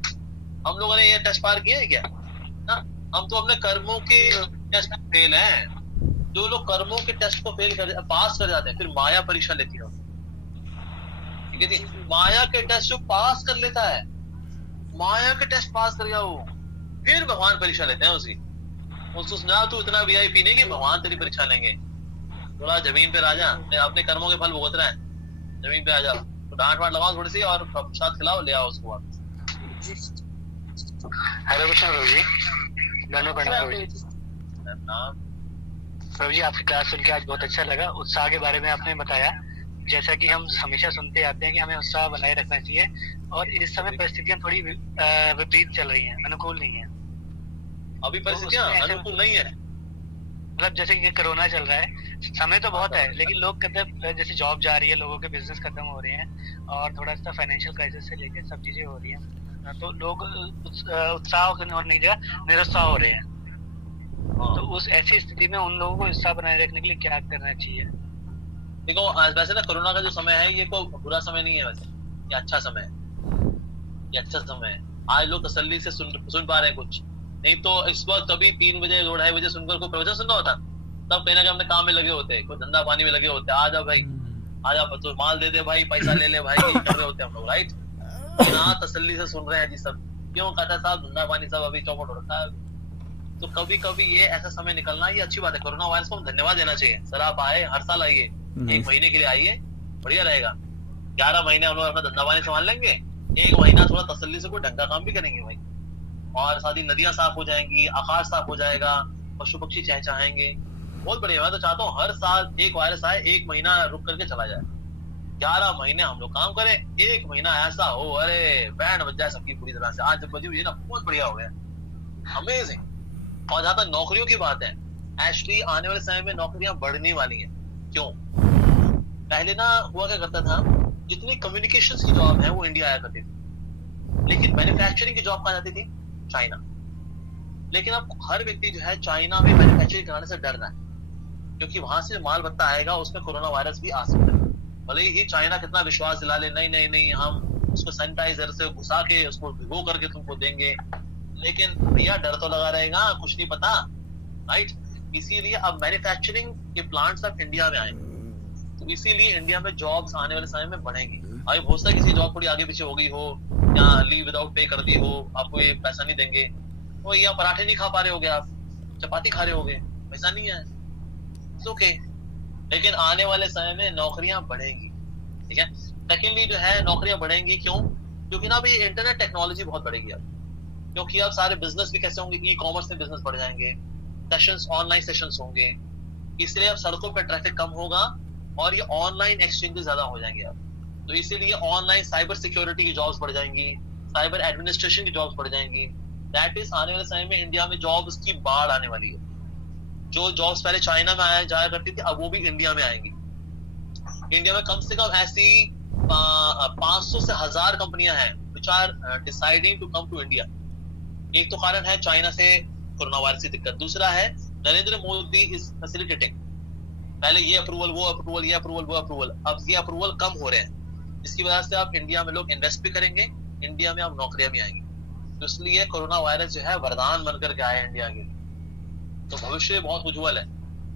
हम लोगों ने ये टेस्ट पार किया है क्या ना? हम तो अपने कर्मों के टेस्ट में फेल हैं। जो लोग कर्मों के टेस्ट को पास कर जाते हैं, फिर माया परीक्षा लेती है। ठीक है जी, माया के टेस्ट जो पास कर लेता है, माया के टेस्ट पास कर गया वो, फिर भगवान परीक्षा लेते हैं उसको सुना तू इतना वीआईपी नहीं कि भगवान तेरी परीक्षा लेंगे। थोड़ा जमीन पे राजा, अपने कर्मों के फल भुगत रहा है, जमीन पे आ जाओ, तो डांट वाट लगाओ थोड़ी सी और प्रसाद खिलाओ, ले आओ उसको वापस। हेलो कृष्णा प्रभु जी, धन्यवाद प्रभु जी। प्रभु जी, आपकी क्लास सुन के आज बहुत अच्छा लगा। उत्साह के बारे में आपने बताया, जैसा कि हम हमेशा सुनते आते हैं कि हमें उत्साह बनाए रखना चाहिए, और इस समय परिस्थितियां थोड़ी विपरीत चल रही हैं, अनुकूल नहीं है। अभी परिस्थितियां अनुकूल नहीं है, मतलब जैसे कि कोरोना चल रहा है, समय तो बहुत है, लेकिन लोग कहते हैं जैसे जॉब जा रही है, लोगों के बिजनेस खत्म हो रहे हैं, और थोड़ा सा फाइनेंशियल क्राइसिस से लेके सब चीजें हो रही हैं, तो लोग उत्साह होने की जगह निरुत्साह हो रहे हैं। तो उस ऐसी स्थिति में उन लोगों को उत्साह बनाए रखने के लिए क्या करना चाहिए? देखो, वैसे ना कोरोना का जो समय है ये कोई बुरा समय नहीं है, वैसे ये अच्छा समय है, ये अच्छा समय है। आज लोग तसल्ली से सुन पा रहे हैं कुछ, नहीं तो इस वक्त कभी 3 बजे 2-2:30 बजे सुनकर कोई प्रवचन सुनना होता, तब कहीं ना कहीं अपने काम में लगे होते, कोई धंधा पानी में लगे होते। आ जाओ भाई, आ जाओ, तो माल दे दे भाई, पैसा ले ले भाई, कर रहे होते हम लोग, राइट। यहाँ तसल्ली से सुन रहे हैं जी सब, क्यों कहता है साहब धंधा पानी सब अभी चौपट हो रखा है। तो कभी कभी ये ऐसा समय निकलना ये अच्छी बात है। कोरोना वायरस को हम धन्यवाद देना चाहिए। सर आप आए, हर साल आइए, 1 महीने के लिए आइए, बढ़िया रहेगा। 11 महीने हम लोग अपना धंधा पानी संभाल लेंगे, 1 महीना थोड़ा तसल्ली से कोई ढंग का काम भी करेंगे भाई, और साथ ही नदियां साफ हो जाएंगी, आकाश साफ हो जाएगा, पशु पक्षी चहचहाएंगे, बहुत बढ़िया। मैं तो चाहता हूँ हर साल एक वायरस आए, 1 महीना रुक करके चला जाए, 11 महीने हम लोग काम करें, 1 महीना ऐसा हो अरे बैंड बज जाए सबकी पूरी तरह से। आज जब बजी हुई है ना, बहुत बढ़िया हो गया, अमेजिंग। और जहां तक नौकरियों की बात है, एक्चुअली आने वाले समय में नौकरियां बढ़ने वाली हैं। क्यों? पहले ना हुआ क्या करता था, जितनी कम्युनिकेशंस की जॉब है वो इंडिया आया करती थी, लेकिन मैन्युफैक्चरिंग की जॉब कहाँ जाती थी? चाइना। लेकिन अब हर व्यक्ति जो है चाइना में मैन्युफैक्चरिंग कराने से डर रहा है, क्योंकि वहां से माल बत्ता आएगा, उसमें कोरोना वायरस भी आ सकता है। भले ही चाइना कितना विश्वास दिला ले, नहीं नहीं नहीं हम उसको सैनिटाइजर से घुसा के उसको भिगो करके तुमको देंगे, लेकिन भैया डर तो लगा रहेगा, कुछ नहीं पता, राइट। इसीलिए अब मैन्युफैक्चरिंग के प्लांट्स अब इंडिया में आएंगे, तो इसीलिए इंडिया में जॉब्स आने वाले समय में बढ़ेंगी। अभी हो सकता है किसी जॉब थोड़ी आगे पीछे हो गई हो, या लीव विदाउट पे कर दी हो, आपको ये पैसा नहीं देंगे, तो या पराठे नहीं खा पा रहे होगे, आप चपाती खा रहे होगे, पैसा नहीं है, ओके। लेकिन आने वाले समय में नौकरियां बढ़ेंगी, ठीक है। सेकेंडली जो है नौकरियां बढ़ेंगी, क्यों? क्योंकि ना अभी इंटरनेट टेक्नोलॉजी बहुत बढ़ेगी अब, क्योंकि अब सारे बिजनेस भी कैसे होंगे, ई कॉमर्स में बिजनेस बढ़ जाएंगे, सेशंस ऑनलाइन सेशंस होंगे, इसलिए अब सड़कों पर ट्रैफिक कम होगा और ये ऑनलाइन एक्सचेंजेस ज्यादा हो जाएंगे अब, तो इसीलिए ऑनलाइन साइबर सिक्योरिटी की जॉब्स बढ़ जाएंगी, साइबर एडमिनिस्ट्रेशन की जॉब्स बढ़ जाएंगी। दैट इज आने वाले समय में इंडिया में जॉब्स की बाढ़ आने वाली है। जो जॉब्स पहले चाइना में जाया करती थी, अब वो भी इंडिया में आएंगी। इंडिया में कम से कम ऐसी 500 से 1000 कंपनियां हैं which are deciding to come to India। एक तो कारण है चाइना से कोरोना वायरस की दिक्कत, दूसरा है नरेंद्र मोदी इज फैसिलिटेटिंग। पहले ये अप्रूवल, वो अप्रूवल, ये अप्रूवल, वो अप्रूवल, अब ये अप्रूवल कम हो रहे हैं, जिसकी वजह से अब इंडिया में लोग इन्वेस्ट भी करेंगे, इंडिया में अब नौकरियां भी आएंगी। तो इसलिए कोरोना वायरस जो है वरदान बनकर के आया इंडिया के लिए, तो भविष्य बहुत उज्जवल है।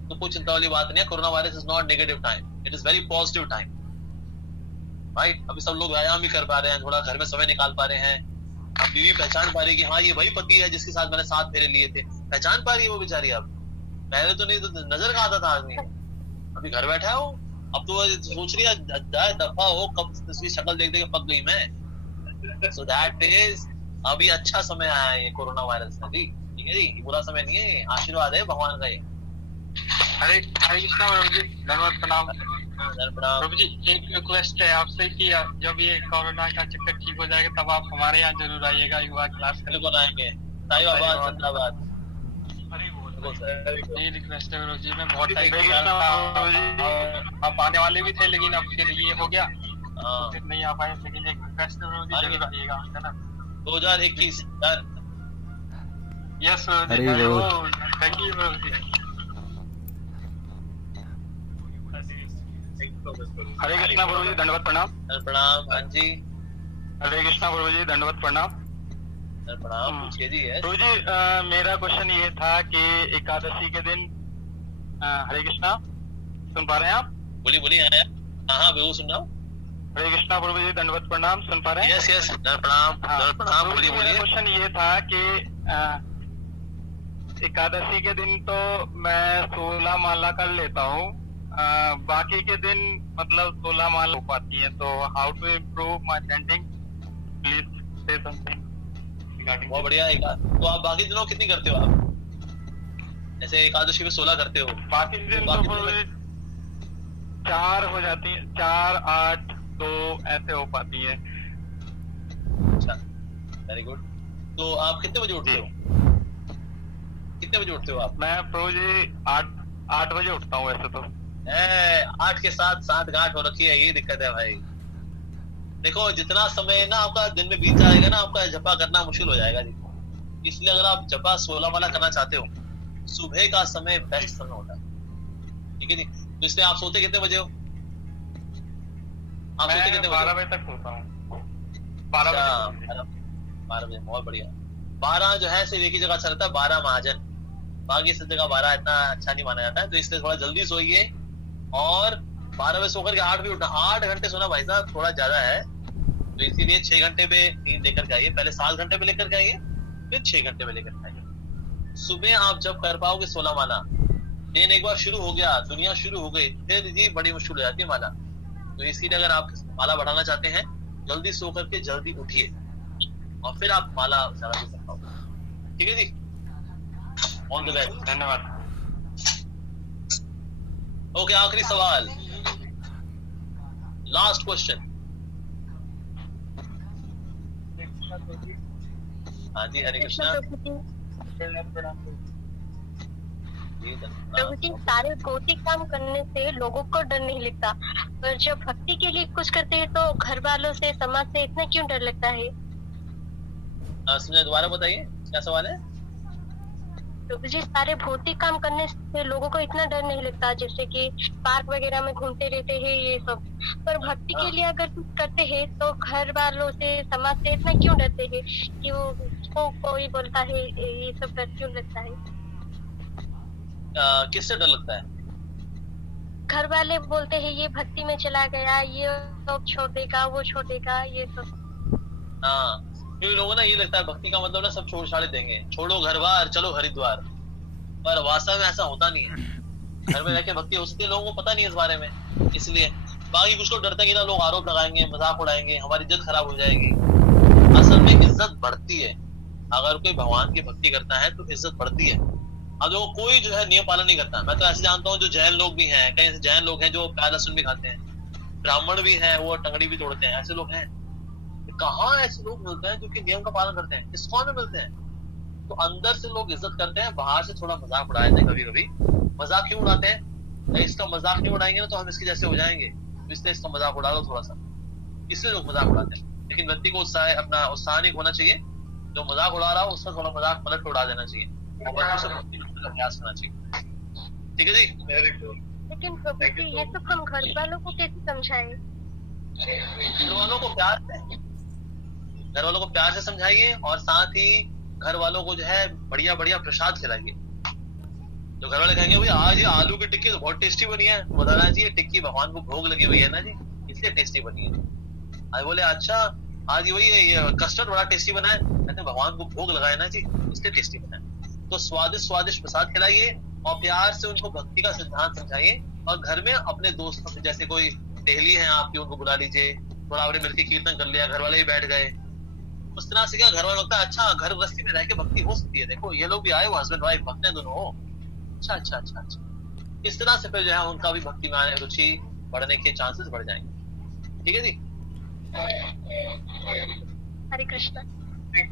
तो कोई चिंता वाली बात नहीं है। Corona virus is not negative time, it is very positive time, right. अभी सब लोग व्यायाम भी कर पा रहे हैं, थोड़ा घर में समय निकाल पा रहे हैं, अब बीवी पहचान पा रही है कि हाँ ये वही पति है जिसके साथ मैंने 7 फेरे लिए थे, पहचान पा रही है वो बेचारी। अब पहले तो नहीं, तो नजर कहाँ आता था आदमी, अभी घर बैठा है वो, अब तो सोच रही है जाए दफा हो, कब इसकी शक्ल देख देख पक गई मैं। सो दैट इज अभी अच्छा समय आया है ये कोरोना वायरस का जी, ठीक है जी, बुरा समय नहीं है, आशीर्वाद है भगवान का ये। हरे कृष्णा प्रभु जी, धन्यवाद, प्रणाम प्रभु जी। एक रिक्वेस्ट है आपसे कि जब ये कोरोना का चक्कर ठीक हो जाएगा तब आप हमारे यहाँ जरूर आइएगा, युवा क्लास कौन आएंगे, साहिबाबाद, जिंदाबाद। ये रिक्वेस्ट है प्रभु जी, मैं बहुत आप आने वाले भी थे, लेकिन अब फिर ये हो गया, फिर नहीं आ पाए, लेकिन एक रिक्वेस्ट है प्रभु जी, जरूर आइएगा, है ना। 2021 यस थैंक यू प्रभु जी। हरे कृष्णा प्रभु जी, दंडवत प्रणाम। प्रणाम, हाँ जी। हरे कृष्णा प्रभु जी, दंडवत प्रणाम। प्रणाम, पूछिए जी। प्रभु जी, मेरा क्वेश्चन ये था कि एकादशी के दिन, हरे कृष्णा, सुन पा रहे हैं आप? बोलिए बोलिए। हाँ बिल्कुल सुन रहा हूँ। हरे कृष्णा प्रभु जी, दंडवत प्रणाम, सुन पा रहे हैं? यस यस, प्रणाम प्रणाम, बोलिए बोलिए। मेरा क्वेश्चन ये था कि एकादशी के दिन तो मैं 16 माला कर लेता हूँ, बाकी के दिन मतलब 16 माला हो पाती है, तो how to improve my chanting, please say something बहुत बढ़िया। तो आप बाकी दिनों कितनी करते हो आप? जैसे एकादशी में 16 करते हो, बाकी दिन तो 4 हो जाती है, 4, 8, 2 ऐसे हो पाती है। अच्छा, वेरी गुड। तो आप कितने बजे उठते हो? कितने बजे उठते हो आप? मैं प्रभु जी 8 बजे उठता हूँ वैसे तो। 8 के साथ 7 गांठ हो रखी है, ये दिक्कत है भाई। देखो जितना समय ना आपका दिन में बीत जाएगा ना, आपका जपा करना मुश्किल हो जाएगा जी। इसलिए अगर आप जपा 16 माला करना चाहते हो, सुबह का समय बेस्ट समय होता है, ठीक है जी। तो इसलिए आप सोते कितने बजे हो? आप सोते कितने बजे? 12 बजे तक सोता हूँ। 12 बजे, बहुत बढ़िया। 12 जो है सिर्फ एक ही जगह अच्छा रहता है, 12 महाजन, बाकी सब जगह 12 इतना अच्छा नहीं माना जाता है। तो इसलिए थोड़ा जल्दी सोइए और 12 बजे सोकर के 8 बजे उठना। 8 घंटे सोना भाई साहब थोड़ा ज्यादा है, तो इसीलिए 6 घंटे पे नींद लेकर के आइए। पहले 7 घंटे पे लेकर के आइए, फिर 6 घंटे पे लेकर के आइए। सुबह आप जब कर पाओगे 16 माला, दिन एक बार शुरू हो गया, दुनिया शुरू हो गई, फिर जी बड़ी मुश्किल हो जाती है माला। तो इसीलिए अगर आप माला बढ़ाना चाहते हैं, जल्दी सो करके जल्दी उठिए और फिर आप माला ज्यादा कर पाओगे, ठीक है जी। ऑल द बेस्ट, धन्यवाद। ओके, आखिरी सवाल, लास्ट क्वेश्चन। हाँ जी, हरे कृष्णा। प्रभु जी, सारे भौतिक काम करने से लोगों को डर नहीं लगता, पर जब भक्ति के लिए कुछ करते हैं तो घर वालों से, समाज से इतना क्यों डर लगता है? समझा, दोबारा बताइए क्या सवाल है? प्रभु जी, सारे भौतिक काम करने से लोगों को इतना डर नहीं लगता, जैसे कि पार्क वगैरह में घूमते रहते हैं ये सब, पर भक्ति के लिए अगर कुछ करते हैं तो घर वालों से, समाज से इतना क्यों डरते हैं कि वो कोई बोलता है, ये सब डर क्यों लगता है? किससे डर लगता है? घर वाले बोलते हैं ये भक्ति में चला गया, ये सब छोड़ देगा, वो छोड़ देगा, ये सब। हाँ, क्योंकि लोगों ना ये लगता है भक्ति का मतलब ना सब छोड़ छाड़ देंगे, छोड़ो घर बार, चलो हरिद्वार, पर वास्तव में ऐसा होता नहीं है। घर में रह के भक्ति हो सकती है, लोगों को पता नहीं है इस बारे में, इसलिए बाकी कुछ लोग डरते हैं कि ना लोग आरोप लगाएंगे, मजाक उड़ाएंगे, हमारी इज्जत खराब हो जाएगी। असल में इज्जत बढ़ती है, अगर कोई भगवान की भक्ति करता है तो इज्जत बढ़ती है। अब जो कोई जो है नियम पालन नहीं करता, मैं तो ऐसे जानता हूँ जो जैन लोग भी हैं, कई ऐसे जैन लोग हैं जो प्याज लहसुन भी खाते हैं, ब्राह्मण भी हैं वो टंगड़ी भी तोड़ते हैं, ऐसे लोग हैं। कहाँ ऐसे लोग मिलते हैं जो कि नियम का पालन करते हैं? इस्कॉन में मिलते हैं। तो अंदर से लोग इज्जत करते हैं, बाहर से थोड़ा मजाक उड़ा देते हैं कभी कभी। मजाक क्यों उड़ाते हैं? इसका मजाक नहीं उड़ाएंगे ना तो हम इसके जैसे हो जाएंगे, तो इसलिए इसका मजाक उड़ा लो थोड़ा सा, इसलिए लोग मजाक उड़ाते हैं। लेकिन व्यक्ति को अपना उत्साह नहीं होना चाहिए, जो मजाक उड़ा रहा हो उसका थोड़ा मजाक पलट उड़ा देना चाहिए और प्रयास करना चाहिए, ठीक है जी। लेकिन प्रभु जी, ये सब हम घर वालों को कैसे समझाएं? घर वालों को प्यार से समझाइए और साथ ही घर वालों को जो है बढ़िया बढ़िया प्रसाद खिलाइए। तो घर वाले कहेंगे भैया आज ये आलू की टिक्की तो बहुत टेस्टी बनी है, तो बताना चाहिए टिक्की भगवान को भोग लगी हुई है ना जी, इसलिए टेस्टी बनी है। आज बोले अच्छा आज वही ये कस्टर्ड बड़ा टेस्टी बना है, कहते भगवान को भोग लगाए ना जी, इसलिए टेस्टी बना है। तो स्वादिष्ट स्वादिष्ट प्रसाद खिलाइए और प्यार से उनको भक्ति का सिद्धांत समझाइए। और घर में अपने दोस्तों से, जैसे कोई सहेली है आपकी, उनको बुला लीजिए, थोड़ा आपने मिलकर कीर्तन कर लिया, घर वाले भी बैठ गए, उस तरह से क्या घर वालों लगता है अच्छा घर गृहस्थी में रह के भक्ति हो सकती है, देखो ये लोग भी आए, वो हस्बैंड वाइफ भक्त हैं दोनों, अच्छा अच्छा अच्छा अच्छा। इस तरह से फिर जो है उनका भी भक्ति में आने रुचि बढ़ने के चांसेस बढ़ जाएंगे, ठीक है जी। Hare Krishna. Thank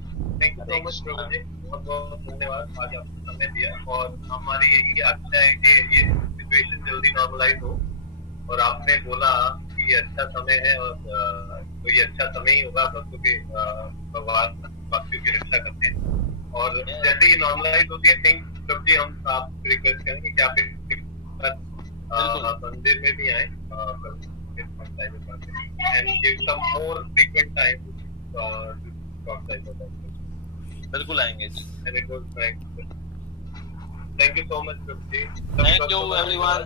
you so much प्रभु जी, बहुत बहुत धन्यवाद, आज आपने समय दिया। और हमारी यही आशा है कि ये सिचुएशन जल्दी नॉर्मलाइज हो। और आपने बोला कि ये अच्छा समय है और तो ये अच्छा समय ही होगा भक्तों के, भगवान भक्तियों की रक्षा करते हैं। और जैसे ही नॉर्मलाइज होती है थिंक प्रभु जी, हम आप रिक्वेस्ट करेंगे कि आप मंदिर में भी आए and give some more frequent time to talk type of things. बिल्कुल आएंगे जी। And it was nice. Thank you so much, Prabhu ji. Thank you everyone.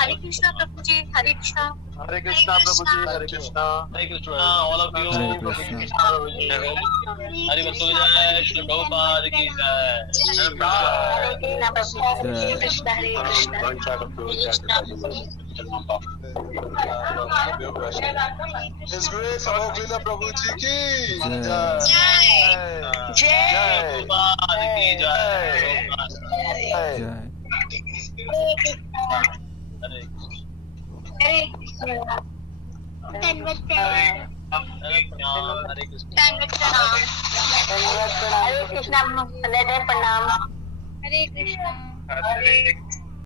हरे कृष्णा प्रभु जी, हरे कृष्णा। हरे कृष्णा प्रभु जी, Hare Krishna. Hare Krishna all of you। हरे कृष्णा। हरि भक्तों की जय, श्री प्रभुपाद की जय। हरे Krishna, Hare Krishna. His Grace Avogila Prabhu Ji ki जय। jai। जय भगवान की जय। जय। हरे कृष्ण। धन्यवाद प्रणाम। हरे कृष्ण। धन्यवाद प्रणाम। हरे कृष्णा प्रणाम। हरे कृष्ण। हरे